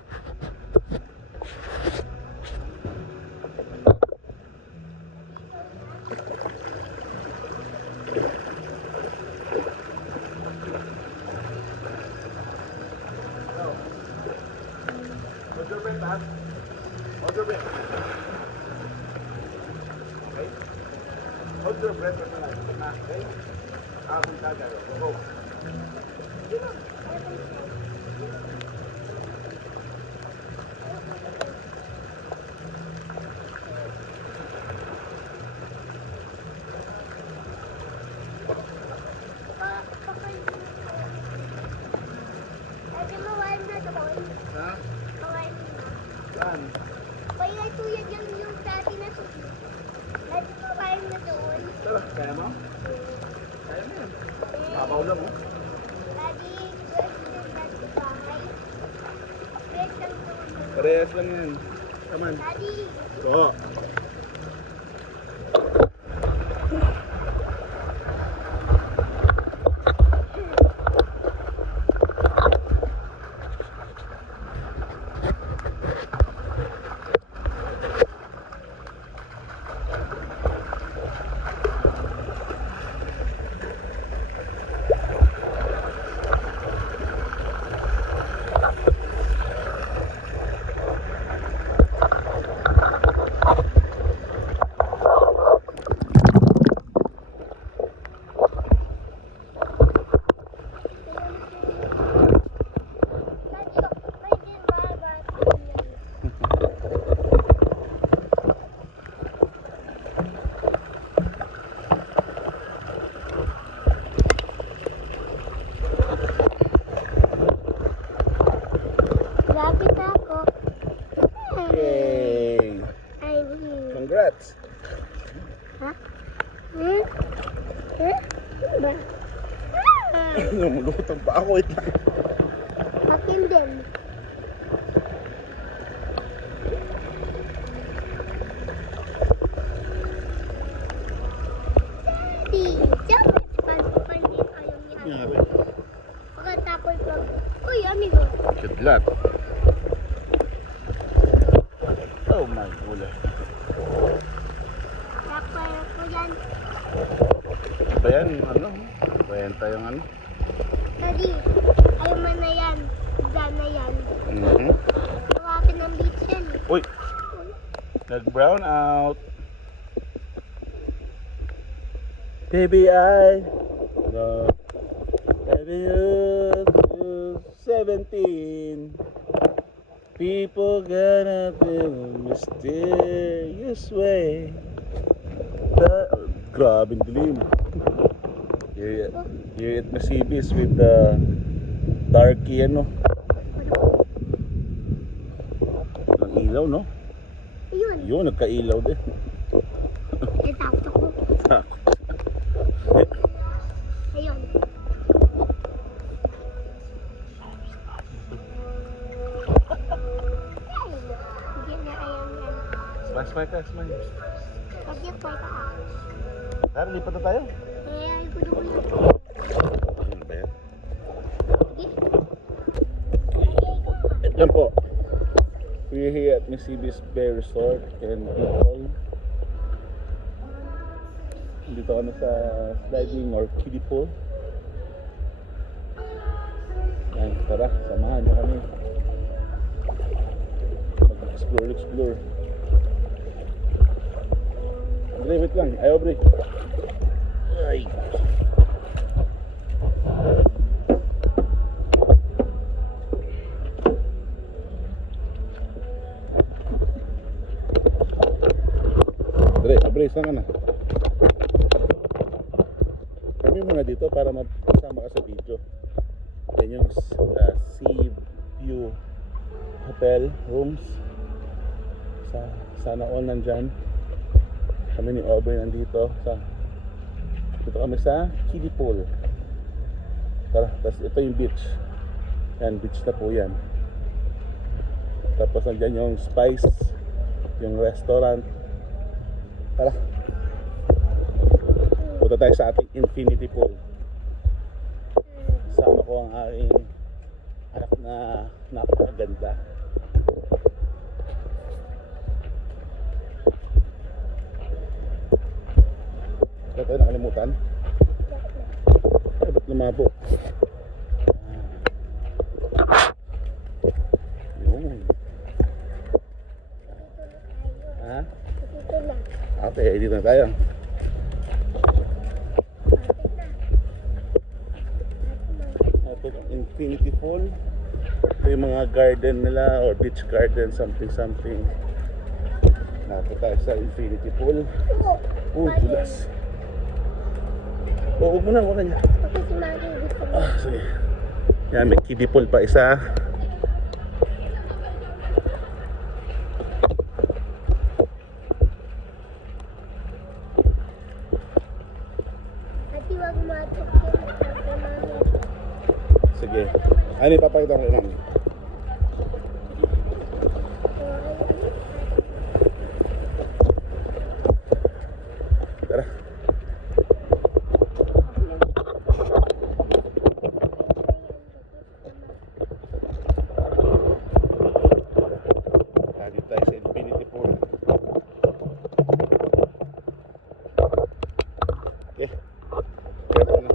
Hold your breath, ha? Hold your breath. Okay? Hold your breath for na, okay? Ahon ka agad. Go. Lagi mawal na doon. Ha? Mawal na. Saan? Kaya tuyad yung dati na susi. Lagi mawal na doon. Tara, kaya mo? Kaya mo yan. Babaw lang mo. Lagi gusto yung dati bahay. Break lang doon. Parehas lang yan. Come on. Daddy, Go. pwede ba ba? Lapit ako. Yay! I'm here. Congrats! Ha? Hmm? Hmm? Ano ba? Lumulutang pa ako. Wait lang. Akin din. Daddy, dapat pan-pan-pan ayaw niya. Nangyari. Pagkatapos pag... Uy, amigo. Good luck. Oh my God. Tapos ko yan. Ba yan? Ano? Kwenta yung ano? Daddy, ayaw mo na yan. Diyan na yan. Mhm. Hawakin ng beach yan. Uy! Nag-brown out. Baby, I love baby, you 17. People gonna feel mysterious way. Grabe dilim. Here at Mercedes with the darky ano. Ang ilaw no? Ayun. Yun, nagka-ilaw din. Natakot ako. Ayun. Hindi na ayaw yan. Smile ka, smile. Pag yung pa ka. Tara, lipat na tayo. Kaya ay gulo-gulo. Ano ba yan? Sige. Yan po. We're here at Mercedes Bay Resort and Bicol. Dito kami sa sliding or kiddie pool. Yan, tara, samahan niyo kami. Mag-explore. Andre, wait lang. Ay, Aubrey. Ay. Aubrey, saan ka na? Kami muna dito para masama ka sa video. Yan yung Sea View Hotel rooms. Sana all nandyan. Kami ni Aubrey nandito. Dito kami sa kiddie pool. Tara, tapos ito yung beach. Yan, beach na po yan. Tapos nandyan yung Spice, yung restaurant. Tara. Punta tayo sa ating infinity pool. Sama ko ang aking anak na napakaganda. ganda. Ba't tayo nakalimutan? Ay, ba't lumabo? Yun. Ha? Dito na. Okay, dito na tayo. Ito yung infinity pool. Ito yung mga garden nila or beach garden, something. Nako tayo sa infinity pool. Tulas. Oo, muna niya. Kasi si Mami dito na. Sige. Yan, may kiddie pool pa isa. Ati, wag matok yun. Kasi Mami. Sige. Ano ipapakita ko kay Mami? Tara. Lagi tayo sa infinity pool. Okay. Kaya na.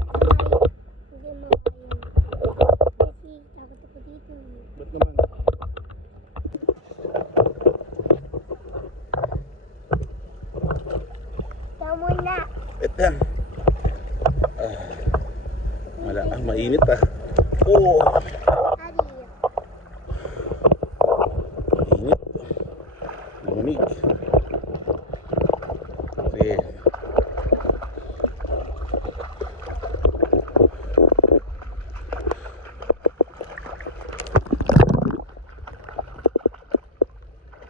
Hindi mo kaya. Kasi takot ako dito. Ba't naman? Tama na. Wait lang. Mainit ah. Oh, Adi. mainit. Lamig. Sige.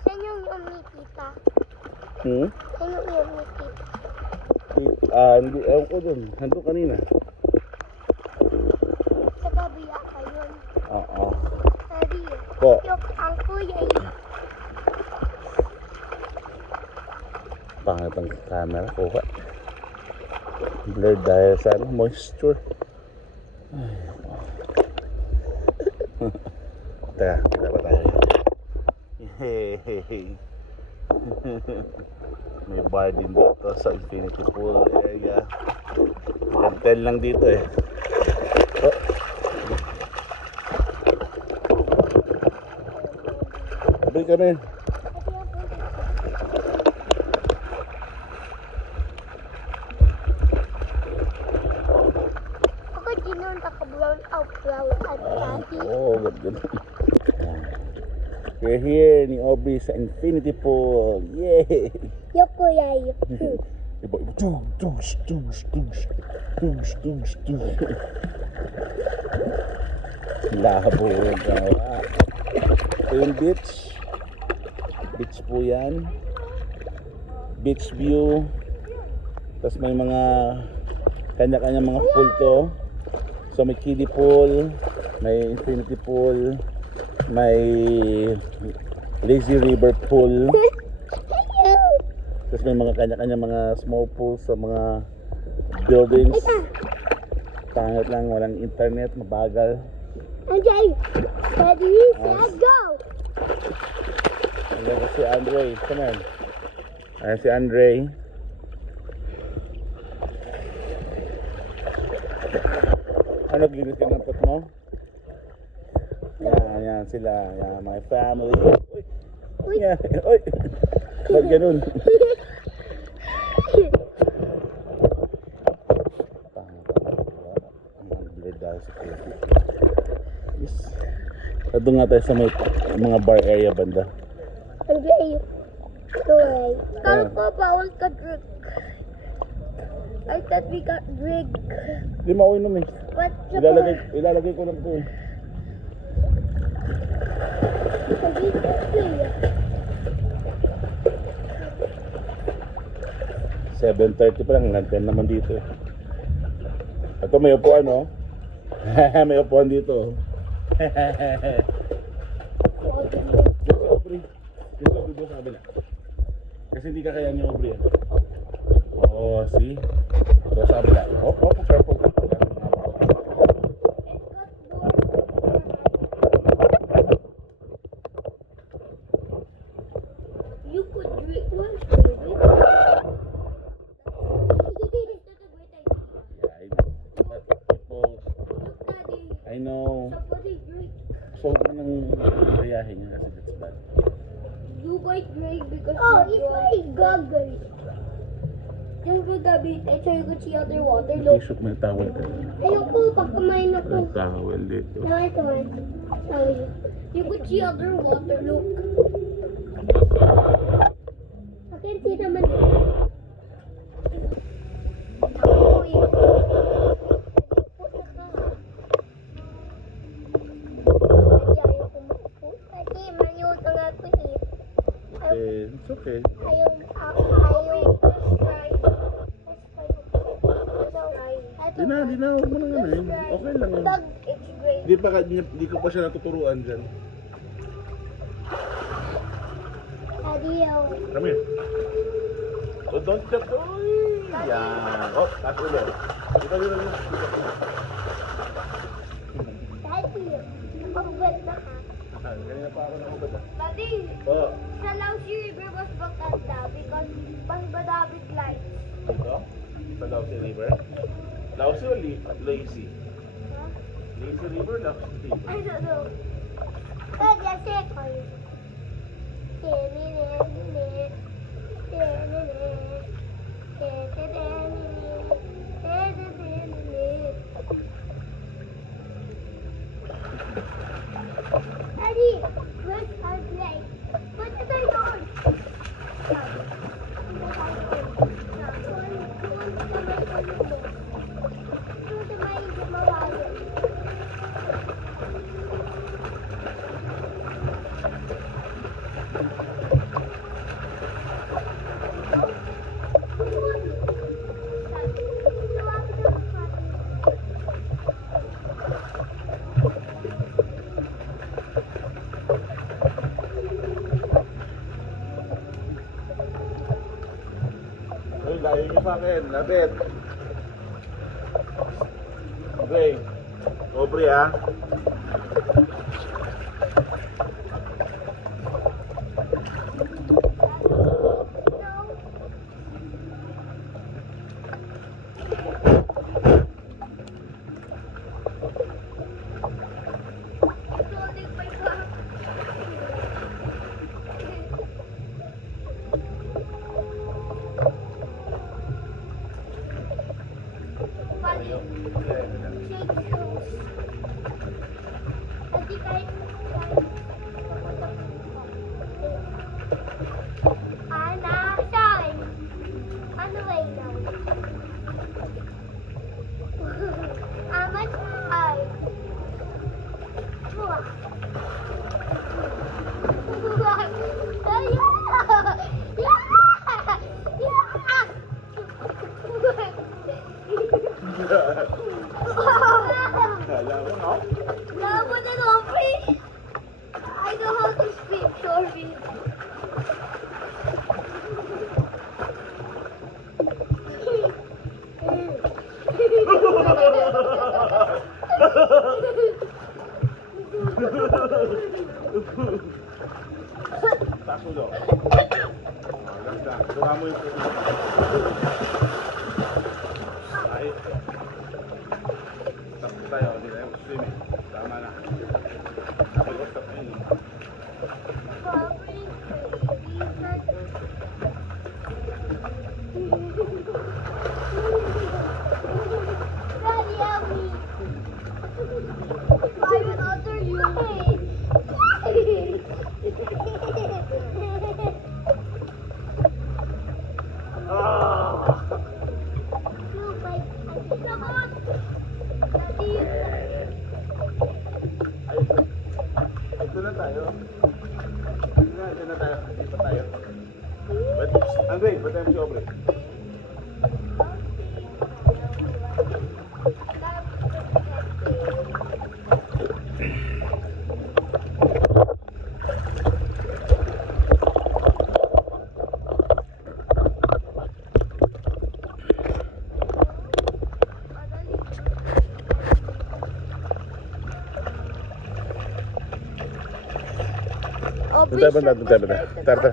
Saan yung umitita? Hmm? Saan yung umitita? Hindi, ewan ko dun. Nandun kanina. Sa gabi yata yun. Oo. Adi. Po. Yung ang kuya yun. Pangit ang camera ko. Blurred dahil sa moisture. Teka, kita pa tayo. Hey. May bar din dito sa infinity pool area. Hotel lang dito eh. Oh. Balik kami. Ako din nun naka-brown out at daddy. Oh, ganda. We're here ni Aubrey sa infinity pool. Yay! Yung kuya yun. Iba. Tugs. Labo yung gawa. Ito yung beach. Beach po yan. Beach view. Tapos may mga kanya-kanya mga pool to. So may kiddie pool, may infinity pool, may lazy river pool. Tapos may mga kanya-kanya mga small pools sa mga buildings. Pangit lang, walang internet, mabagal. Anjay! Ready, set, go! Ayan ko si Andre. Come on. Ayan si Andre. Ano, glinis ka ng pot mo? Yan sila. Yan, my family. Uy! Yan, uy! Ba't ganun? Ang blurred dahil sa COVID. Yes. Doon nga tayo sa may mga bar area banda. Anjay! Tuway. Kala ko bawal ka drink. I thought we got drink. Hindi mo ako inom eh. But Ilalagay ko lang ito eh. Sabi ko kuya. 7:30 pa lang, 10 naman dito eh. Ito may upuan oh. May upuan dito oh. Dito Aubrey. Dito Aubrey doon sa kabila. Kasi hindi ka kaya ni Aubrey. Oo, see? Doon sa kabila. Careful. So, anong gayahin niya kasi that's bad. You guys drink because it's my goggles. Just put the beat so you could see underwater. Look. Tissue, may towel ka. Ayoko, pag kumain ako. May towel dito. No, ito man. Sorry. You could see underwater. Look. I can see naman dito. Uy. Kasi mayutang ako eh. It's okay. Ayaw. Di na, huwag mo nang ano yun. Okay lang yun. Pag it's great. Di ko pa siya natuturuan dyan. Adiyaw. Come here. Oh, don't jump. Uy! Yan. Oh, taas ulo. Dito. Daddy, magbet na ka. Kanina pa ako nakubad ah. Daddy, Oh, sa Lausi River was maganda because mas madaming lights. dito? Sa Lausi River? Lausi o Lazy? Huh? Lazy River, Lausi River. I don't know. Daddy, I say it for you. Daddy, where's our plate? What did I do? Uy, layo niyo sa akin. Labit. Okay. Sobre ah. Kala mo, no? Labo na Aubrey. I know how to speak, sorry. Taas ulo. Lang. Tunga mo yung ay. Tapos tayo, hindi tayo swimming. Tama na. Napagod ka pa yun. Daddy, help me. I will answer you. Ito na tayo. Ito na tayo. Hindi pa tayo. Andre, ba't tayo si Obre? Doon tayo banda. Tara.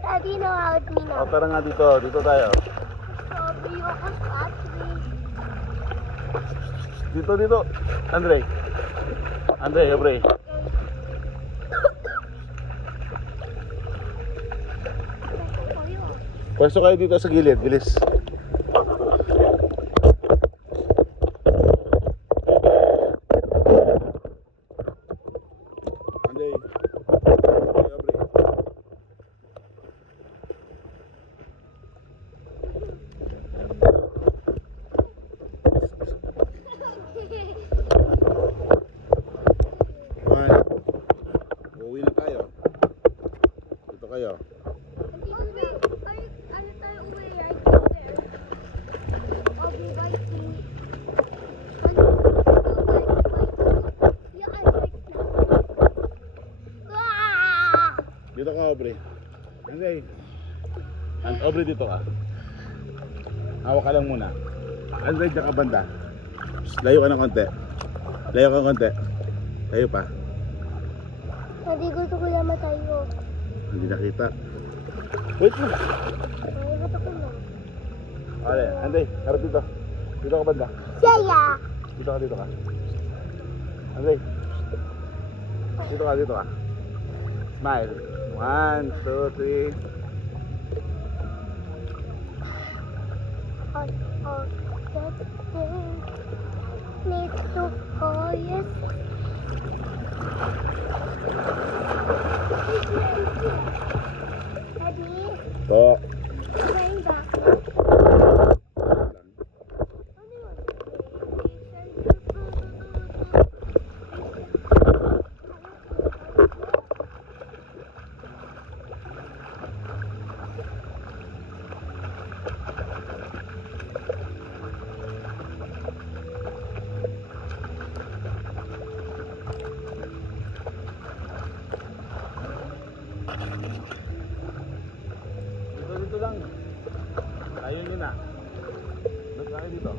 Daddy, no, help me now. O, tara nga dito. Dito tayo. Sorry, ako sa Dito. Andre, Aubrey. Pwesto kayo dito sa gilid, bilis. Andre, Aubrey. One. Uuwi na tayo. Dito kayo. Dito ka, Aubrey. Andre. Aubrey, dito ka. Hawak ka lang muna. Andre, dyan ka banda. Layo ka ng konti. Layo pa. Hindi gusto ko na matayo. Hindi nakita. Wait lang. Nakikita ko na. Ale, Andre, harap dito. Dito ka banda. Yaya! Dito ka. Andre. Dito ka. Smile. 1, 2, 3. Need to hold it. Daddy, To. going back. Dito lang. Ayun yun na. Doon tayo dito.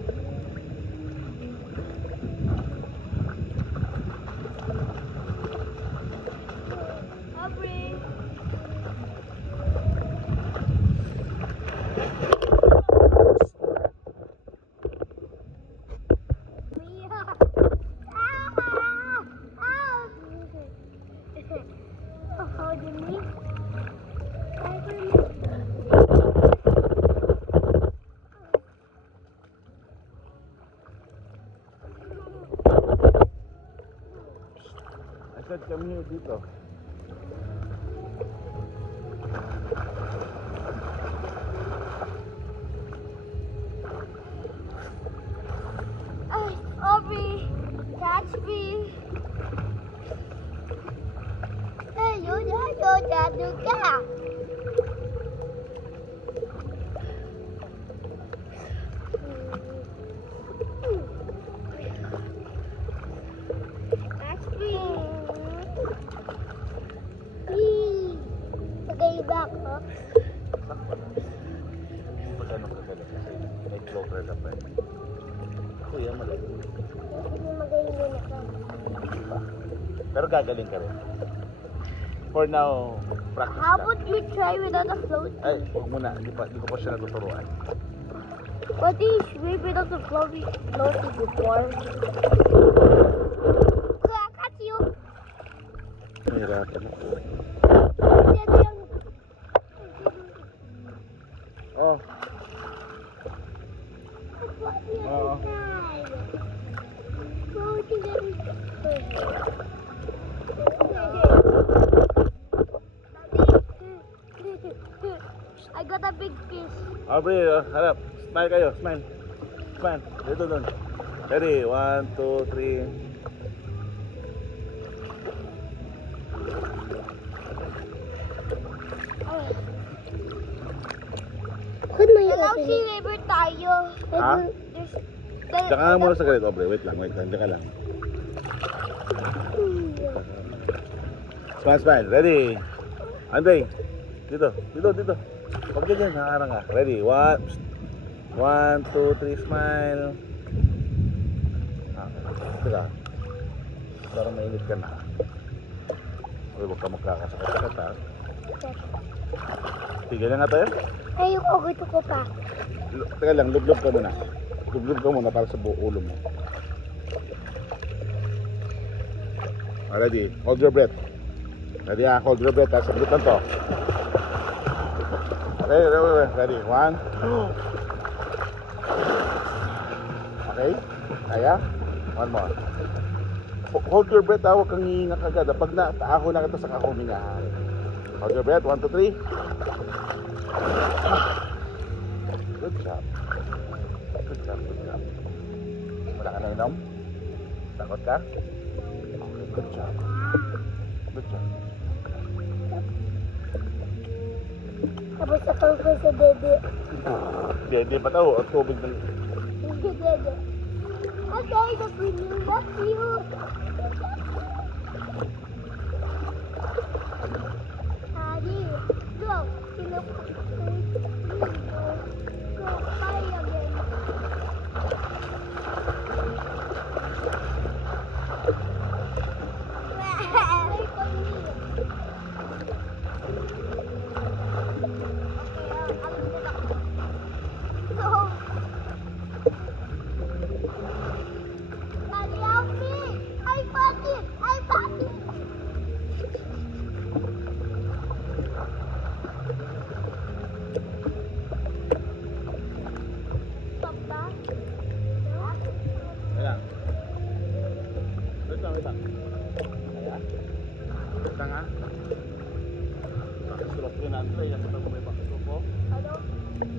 Aubrey. I said come here dito. Aubrey, catch me. Ayun, dado ka. Catch me. Tagay back, huh? Pag ano kagalit kasi may clover na pa. Kuya, mali. Hindi magaling din ako. Pero gagaling ka rin. For now, practice How lang. about you try without a float? Ay, huwag muna. Hindi ko pa siya natuturuan. What do you swim without a floaty before? Look at you. Mahirapan. Dito yung... Oh, Oo. I got a big fish. Aubrey, harap. Smile kayo. Smile. Dito doon. Ready? 1, 2, 3. Hello, si River tayo. Ha? There's... Diyan ka nga muna sa galit, Aubrey. Wait lang. Diyan ka lang. Smile. Ready? Andre. Dito. Huwag ka dyan. Nakakarang ka. Ready? 1, 2, 3. Smile. Teka. Parang mainit ka na. Uy, huwag ka magkakasakit ha. Tigil na nga tayo. Ayoko, gusto ko pa. Teka lang, lublob ka muna. Lublob ka muna para sa buo ulo mo. Ready? Hold your breath. Ready ah, hold your breath. Sagot lang to. Ready? 1, 2. Okay? Kaya? One more. Hold your breath ah, huwag kang hihinga kagad. Pag ako na kita sa kakumingahan. Hold your breath, 1, 2, 3. Good job. Good job, good job. Wala ka na inom? Takot ka? Okay, good job. Good job. Tapos ako ko sa dede. Hindi pa tao, at tubig ng... Dede. Okay, the queen love you. Adi, go. Look. Go, fly again. Wait for me. Ayan. Wait lang. Ayan. Wait lang ha. Backstroke yun, Andre. Nakita mo may backstroke ko?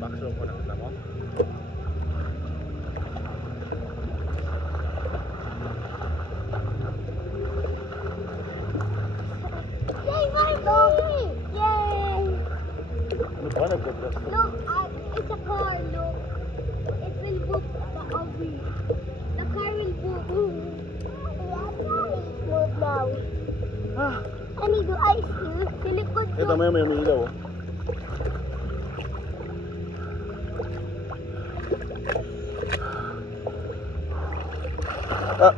Backstroke ko, nakita mo? Yay, Marty! Yay! Ano ba? Nagdadress ko? Look, it's a car, look. It will move the oven. The car will move. Move now. I need to ice you. Silikod ko. Ito may umiilaw oh. Ah.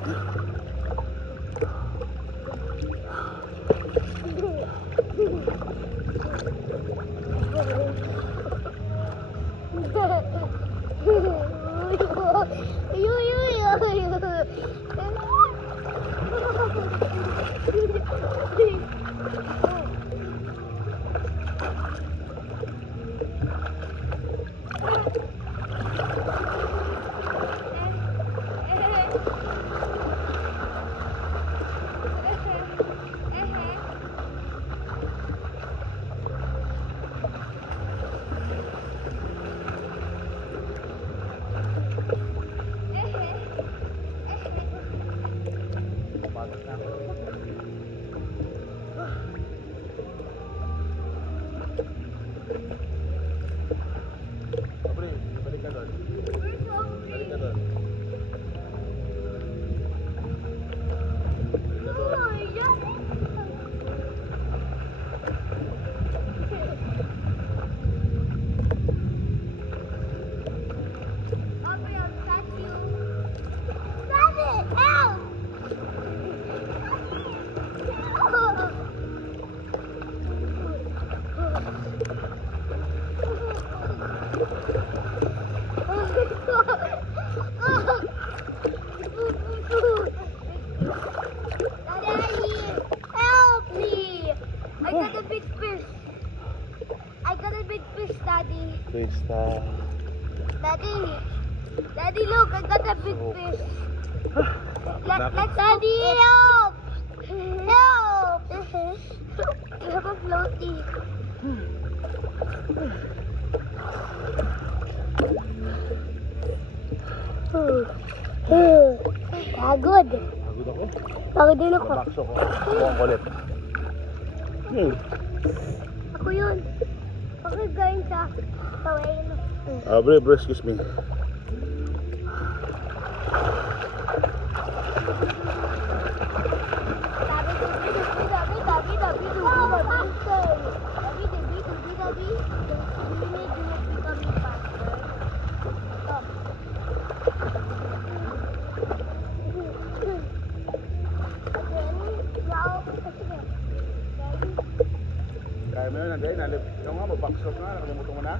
Abre, balik ka doon. Balik ka doon. Daddy, help me! I got a big fish. I got a big fish, Daddy. Krista. Daddy, look, I got a big fish. Let's Daddy, help! Help! You have a floaty. Pagod. Pagod ako. Pagod din ako. Bakso ko. Ako ang kulit. Ako yun. Pagod galing sa tawain. Abre, excuse me. Kaya mo yun, Andre. Ikaw nga, mag-backstroke nga. Nakalimutan mo na.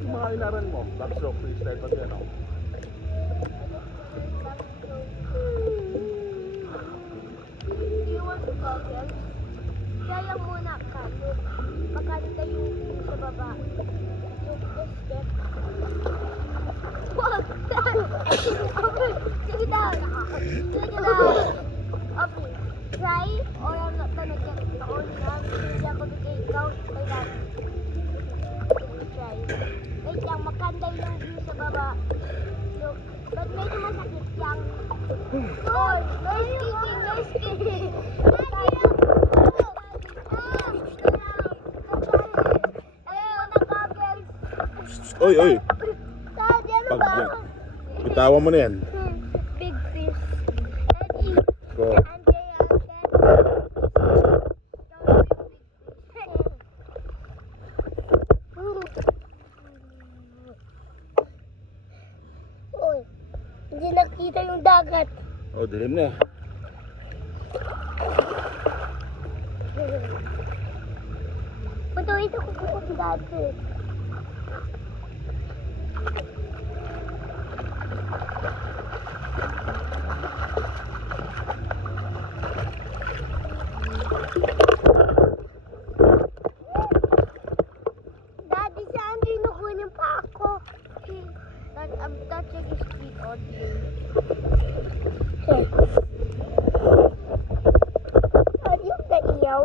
Yung mga inaran mo, backstroke, freestyle pati ano. goggles. Kaya muna ka. Maganda yung view sa baba. Yung step. Wag! Sige na! Sige na! Okay. Try or I'm not gonna get the only one. Hindi ako bigay ikaw. Kaya try. Wait lang, maganda yung view sa baba. Look. But medyo masakit lang. Oh, no skipping, no skipping. Oy, oy. Daddy, ano Pag ba? bitawan mo na yan. Big fish. Daddy. Go. Uy, hindi nakita yung dagat. Oh, dilim na. Punta ito ko sa dati. Daddy, saan kinukunin pa ako? I'm touching his feet on him. Ano yung naiyaw?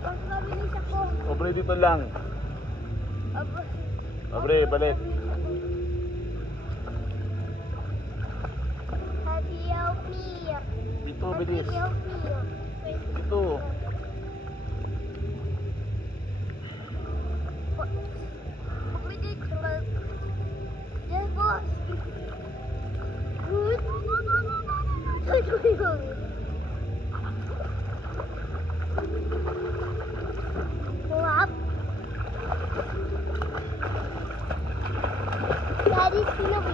Pagkabilis ako. Obre, dito lang. Obre, balik. Daddy, help me. Dito, Daddy, bilis. help me. Dito. Unpredictable. Yes, boss. Good. What? Daddy, sinabi.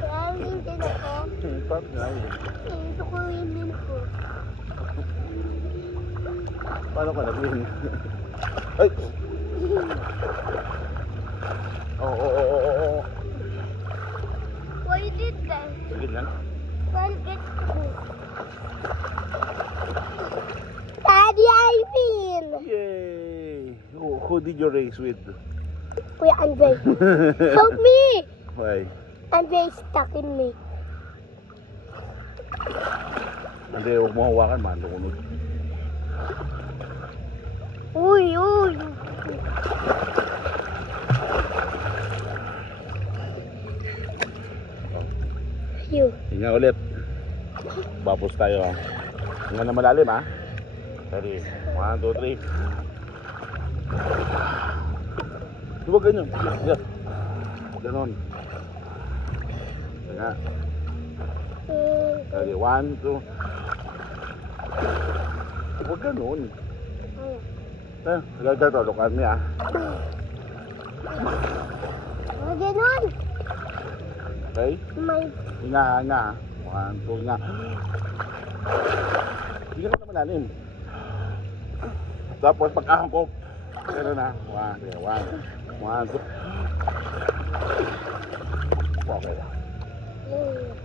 Kaya hindi din ako. Pag nga eh. Ito ko yung din ko. Paano ka nag-win? Ay! Oo. Why you did that? Sige lang. Well, it's cool. Daddy, I win! Yay! Who did you race with? Kuya Andre, help me! Why? Andre is stuck in me. Hindi, huwag mo hawakan, malunod. Uy! You. Hinga ulit. Bapos tayo. Hinga na malalim ha. Ready? 1, 2, 3. Huwag ganyan. Yes. Ganon. Hinga. Ready? 1, 2. Huwag ganon. Gagawin lukan niya. Ganon. Okay? May... Hinga. 1, 2, hinga. Hindi ka na malalim. Tapos pagkahangkop. Pero na. 1, 2. Okay.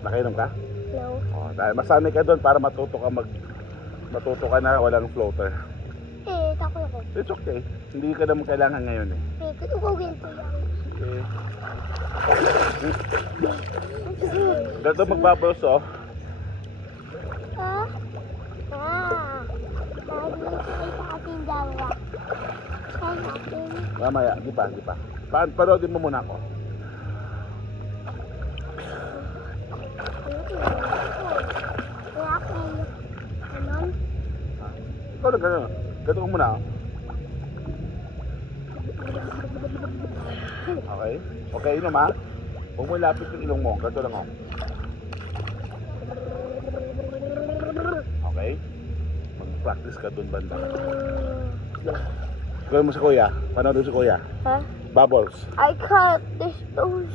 Nakainom ka? No. Oh, dahil masanay ka doon para matuto ka na walang floater. Takot ako. It's okay. Hindi ka naman kailangan ngayon eh. Tutugugin ko lang. Okay. Ganito magbabros oh. Magbibigay sa ating dalawa. Kaya natin. Mamaya, di pa. Paroodin mo muna ako. Kaya kayo. Ganon. Ikaw na gano'n. Ganito mo muna oh. Okay? Okay, inom ha? Huwag mo ilapit yung ilong mo. Ganito lang oh. Okay? Mag-practice ka doon banda. Gawin mo si Kuya. Panoodin si Kuya. Huh? Bubbles. I can't. There's those.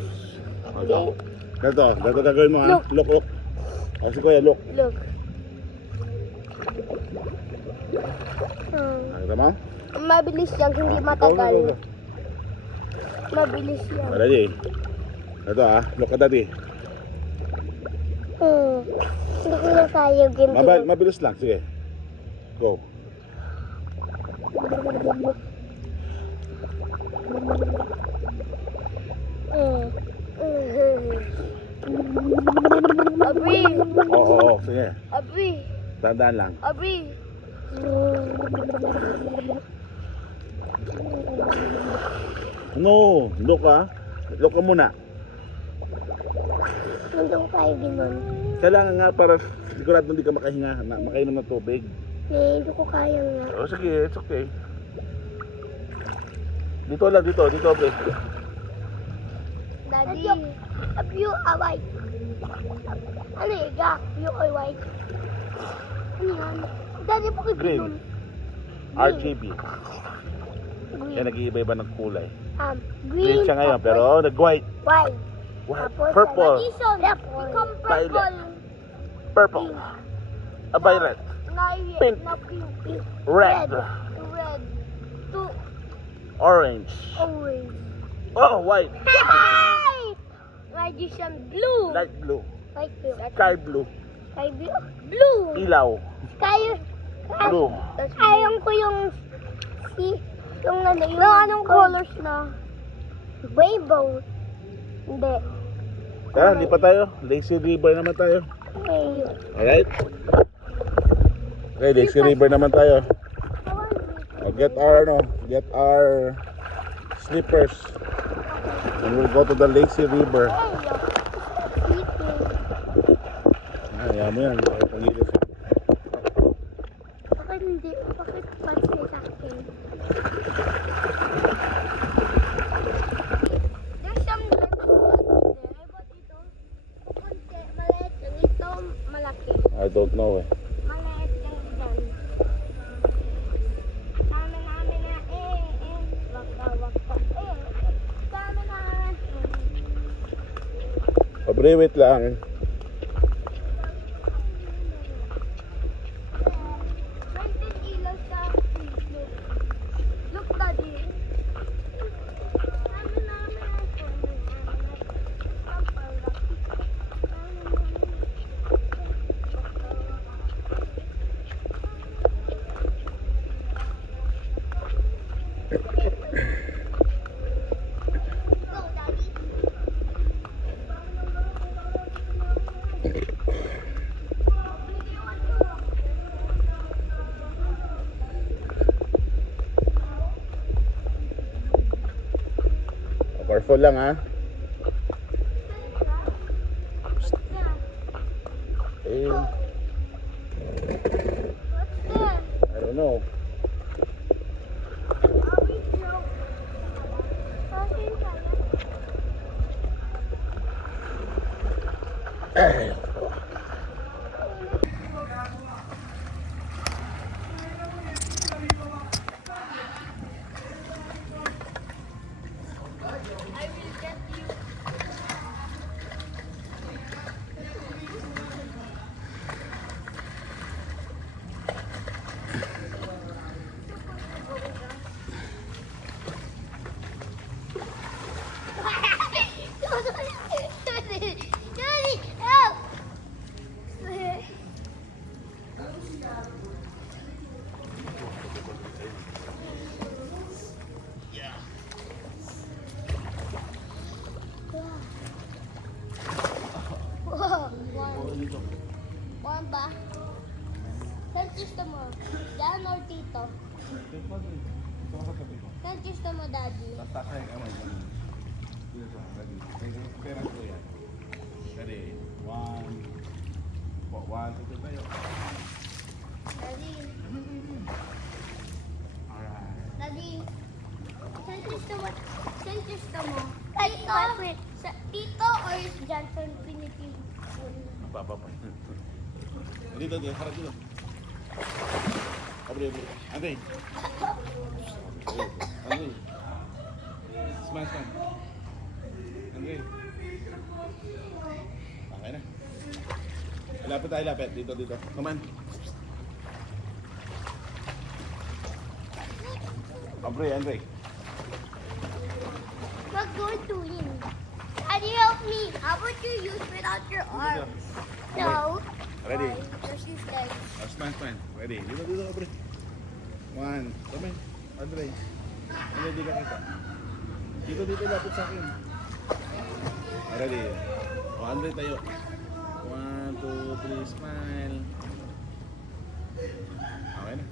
Okay. Ganito gagawin mo ha. Look. Si Kuya, look. Look. Nakita mo? Mabilis yan, hindi matagal. Mabilis yan. Daddy. Ito ha, look at daddy. Hindi ko na kaya ganito. Mabilis lang, sige. Go. Abri. Oo, sige. Abri. Tandaan lang. Abri. No, look ha. Look ka muna. Hindi ko kaya ganun. Kailangan nga para sigurado hindi ka makahinga, makainom ng tubig. Hindi ko kaya nga. Oh, sige, it's okay. Dito lang, dito, okay. Daddy. Abri away. Ano yung gak? Abri away. Ano yan? Daddy, bakit Green. ganun? RGB. Green. Yan, nag-iiba-iba ng kulay. Green. Green siya ngayon, pero nag-white. White. White. Tapos, Purple. Become Violet. purple. Purple. A violet. Pink. Pink. Red. Red. Two. Orange. Orange. Oh, white. White. Magician blue. Light blue. Light blue. Sky blue. Sky blue. Blue. Ilaw. Sky. Blue. Ayaw ko yung yung ano yung anong colors na rainbow. Hindi. Tara, lipat tayo. Lazy River naman tayo. Okay. Alright? Okay, Lazy River naman tayo. Get our slippers. And we'll go to the Lazy River. Ayaw mo yan. Pag-ilis. Bakit hindi? Bakit pansin sa akin? There's some red there, but ito, konti, maliit lang. Ito, malaki. I don't know eh. Maliit lang dyan. Tama namin na, waka, tama na. Pabriwit lang. Ilaw sa Facebook. Look, Daddy. Tama namin. Go, Daddy. Careful lang ha. Eh, What's there? I don't know. Daddy, help! Wow. One ba? Saan gusto mo? Diyan or dito? Saan gusto mo, Daddy? Tatakay ang kamay. Dito, ready. Pera ko yan. Ready. One, two, tayo. Daddy. Alright. Daddy. Saan gusto mo? Saan gusto mo? Dito or dyan sa Infinity Pool? Baba. Dito, harap dito. Abre. Andre. Andre. Smile. Andre. Okay na. Lapit tayo, lapit. Dito, dito. Come on. Andre, Andre. What going to win? Can you help me? How about you use without your arms? No. Ready? Just use legs. Stand. Ready? Dito, dito, Andre. One. Come on. Andre. Andre, di ka kita. Dito, dito, lapit sa akin. Ready? O, Andre, tayo. 1, 2, 3, smile. Okay na.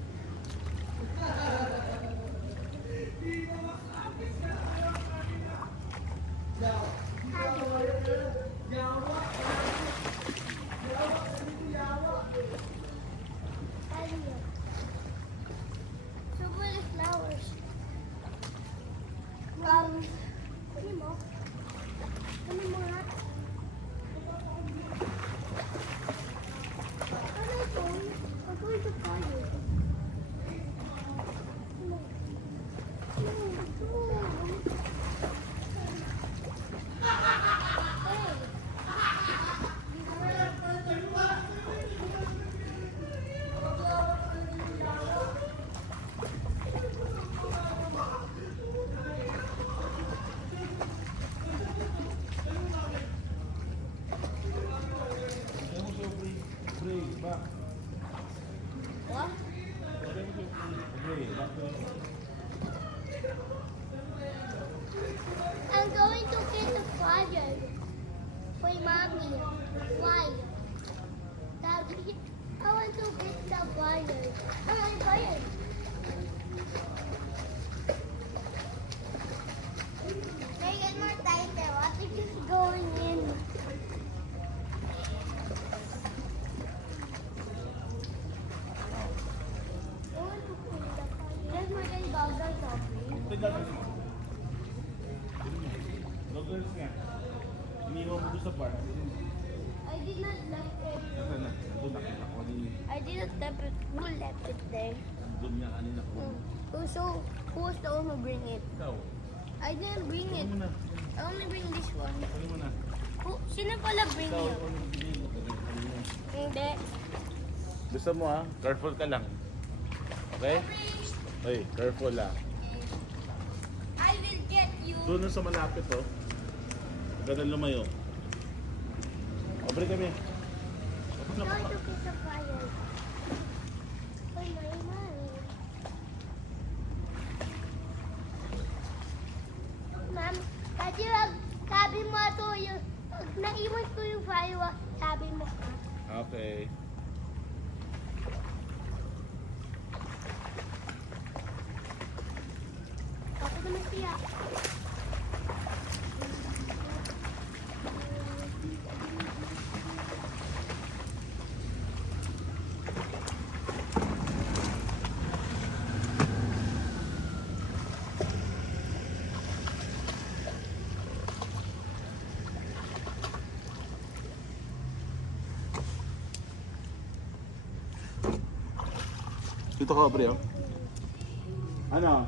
So where are the flowers? Kunin mo. Kunin mo nga. Ano ito? I'm going to fire. No. What? I'm going to get the fire. Wait, mommy. Why? Daddy, I want to get the fire. Fire. Make it more tighter. What if it's going in? I want to put the fire. There's more than goggles, Aubrey. Goggles nga. Iniwan mo doon sa bar. I did not left it. Nasaan na? Nandun, nakita ko kanina. I did not left it. Who left it there? Nandun niya kanina ko. Who was the one who bring it? Ikaw. I didn't bring it. Ano mo na? I only bring this one. Ano mo na? Sino pala bring Ikaw, it? ano bigay mo? Kanina. Hindi. Gusto mo ha? Careful ka lang. Okay? Hey, careful ah. I will get you. Doon na sa malapit oh. Ganun lumayo. Obre kami. I'm going to get the fire. Oh my mommy. Ma'am, kasi sabi mo ito yung naiwan ko yung fire. Sabi mo ka. Okay. Ako naman siya. Dito ka, Obre oh. Ano?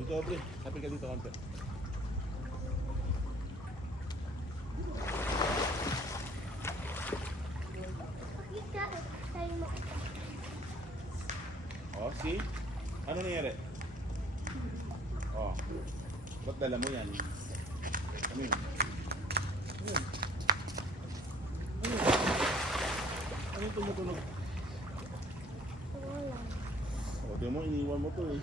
Dito, Obre. Kapit ka dito, konti. Pakita. Sabi mo. Oh, see? Ano nangyari? Oh. Ba't dala mo yan? Ano yun? Ano yun? Ano yun? Ano yung tumutunog? Wala. O, di mo, iniwan mo to eh.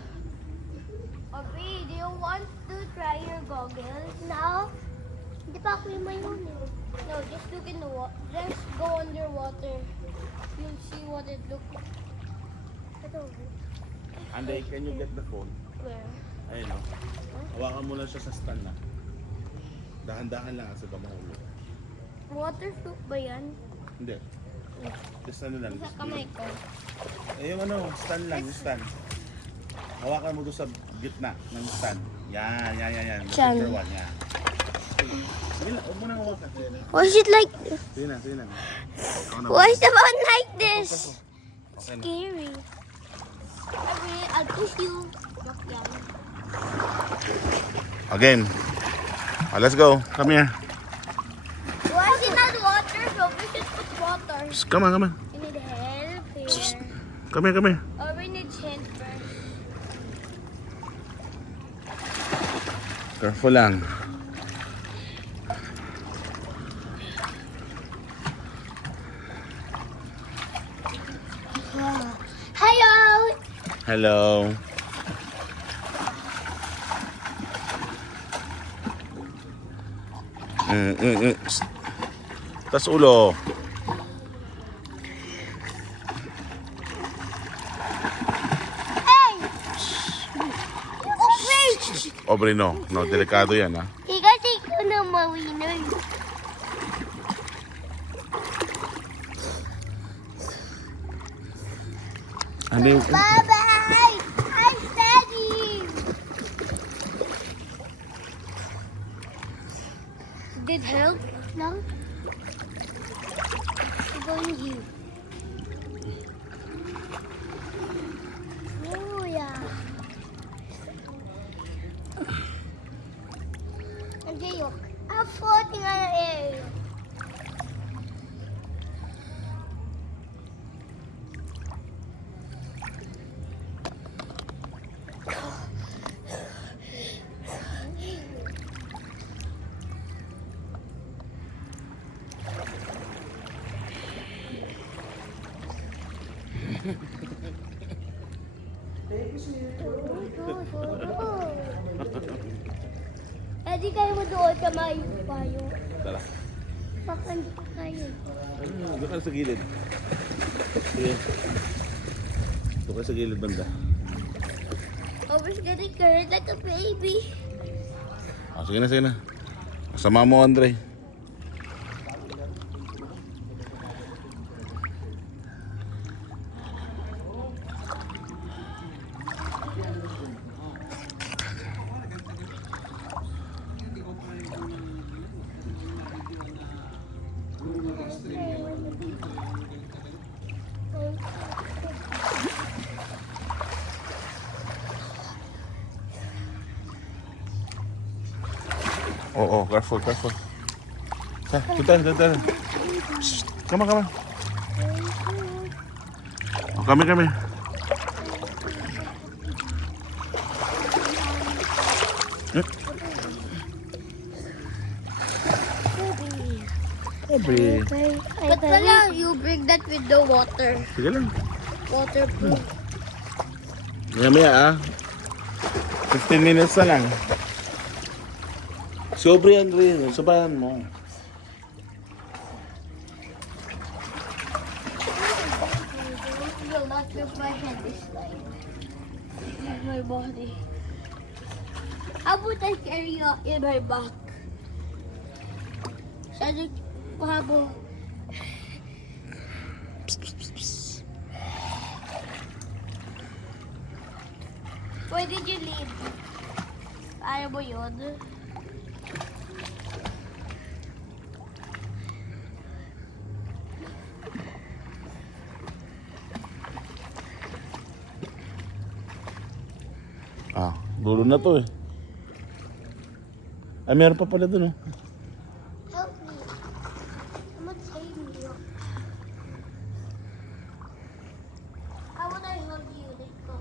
Aubrey, do you want to try your goggles? No. Hindi pa ako yung yun eh. No, just look in the water. Just go underwater. You'll see what it looks like. I don't know. Anday, can you get the phone? Where? Ayun o. Hawakan mo lang siya sa stand na. Dahan-dahan lang kasi ba mahulog. Waterproof ba yan? Hindi. Just ano lang. Sa kamay ko. Eh, yung ano, stand lang, yung stand. Hawakan mo doon sa gitna ng stand. Yan. Diyan. Number 1, yan. Sige lang, huwag mo nang hawakan. Sige na. Why is it like... Sige na. Ako na. Why is the phone like this? Okay na. Scary. Okay, I'll push you. Look down. Again. Let's go. Come here. Why is it not water? So we should put water. Psst, come on. We need help here. Come here. Or we need hand first. Careful lang. Hello! Hello. Psst. Tas ulo. Hey! Okay! Obre no, delikado yan ha. Kasi ko na mawinner. Ano yung... Bye-bye! I'm steady! Did help? No? I'm going here. Oh, yeah. Okay, look. I'm floating on the air. Hindi kayo mo doon sa may bayo. Tara. Baka hindi ko kayo. Doon ka sa gilid. Sige. Doon ka sa gilid banda. I was getting carried like a baby. Sige na. Kasama mo, Andre. Oh, careful. Tutan. Shh, come on. Oh, come here. Obre. But pala, you bring that with the water. Sige lang. Waterproof. Maya 15 minutes na lang. Sobre, Andre. Sabayan mo. Will not move my head this time. Move my body. How about I carry you in my back? Sabi mahabo. Why did you leave? Ayaw mo yun? Dulo na to eh. Ay, meron pa pala dun oh. Help me. Someone save me. How would I help you? Let's go.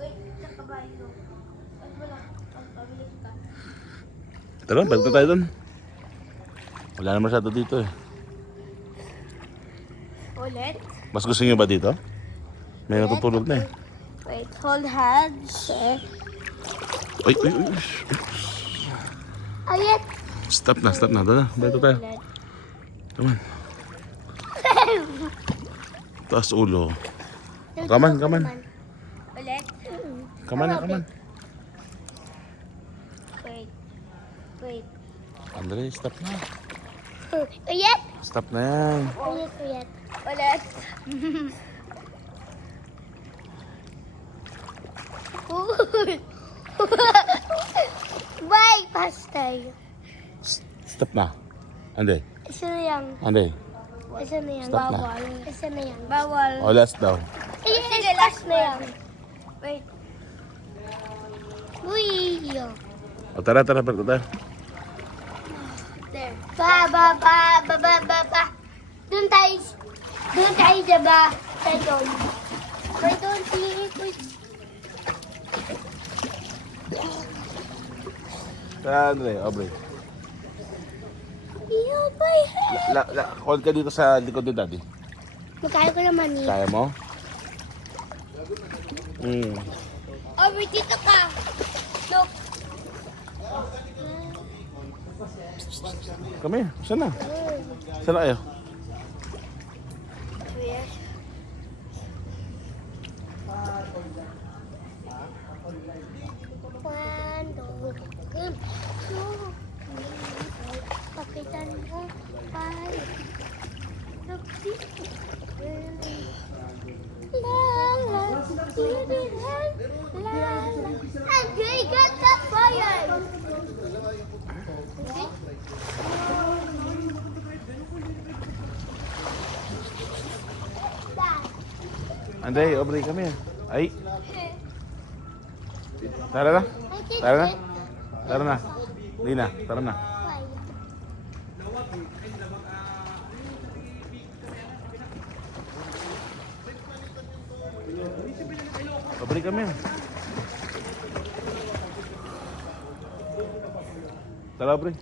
Wait. Sa kabayo. Ay, wala. Pabilis ka. Tara, balik na tayo dun. Wala na masyado dito eh. Ulit? Mas gusto niyo ba dito? May natutulog na eh. Wait, hold hands. Ay. Ayet. Stop na. Dala, dito tayo. Come on. Taas ulo. Come on. Ulit. Come on. Wait. Andre, stop na. Ayet. Stop na yan. Ayet. Ulit. Bye, pastay. Stop na. Ande. Isa na yan. Ande. Isa na yan. Stop na. Bawal. Isa na yan. Bawal. O, last daw. Sige, last na yan. Wait. Uy. O, tara. There. Ba. Doon tayo diba? Tayo doon. I don't see it. Tara, Andre. Aubrey. Hold my head. Hold ka dito sa likod ni Daddy. Magkaya ko naman eh. Kaya mo? Over dito ka. Look. Kami, saan na? Saan na kayo? Yes. One, two, pakitan mo, five, six, la la, and we got the fire. Okay? Andre, Aubrey, kami. Ay. Tara na. Tara na. Tara na. Lina, tara na. Aubrey, kami. Tara, Aubrey.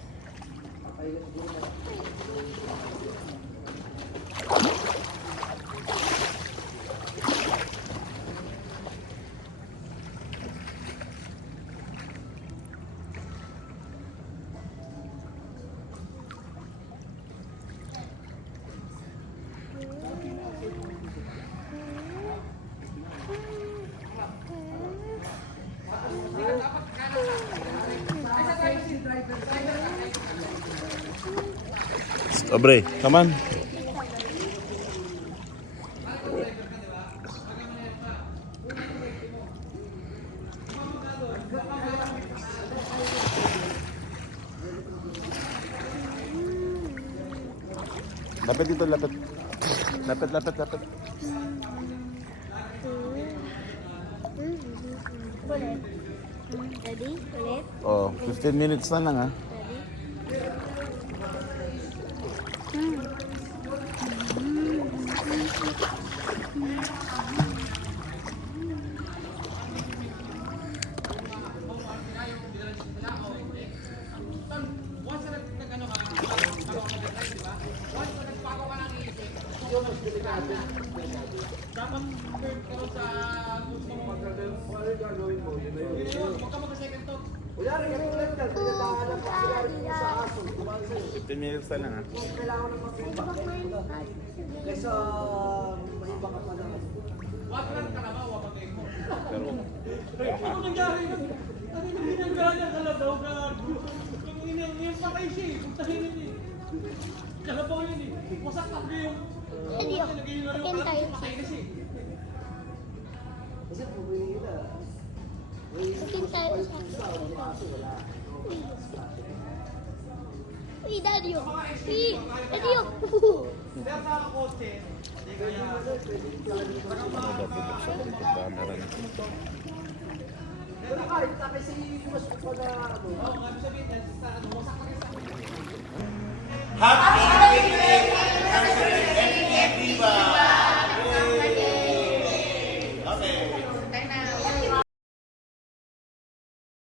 Aubrey, come on. Lapit dito, lapit. Lapit. Ulit. Ready? Ulit. Oh, 15 minutes na lang, ha. Kunyari kami ulit yan, pinadaan ng pagkakita sa aso. 15 minutes na lang, ha. Kailangan ng mag-feedback. Kaysa mahiba ka pa naman. Ano nangyari yun? Ano yung ginagawa niya? Kalabaw ka. Yung patay siya eh. Puntahin yun eh. Kalabaw yun eh. Wasak na yung... Ready ako. Akin tayo. Patay na siya eh. Kasi bumili na. Akin tayo. Uy, Daddy oh. Uy, Daddy oh. Pero kahit tapay sa mas pa na ano. Happy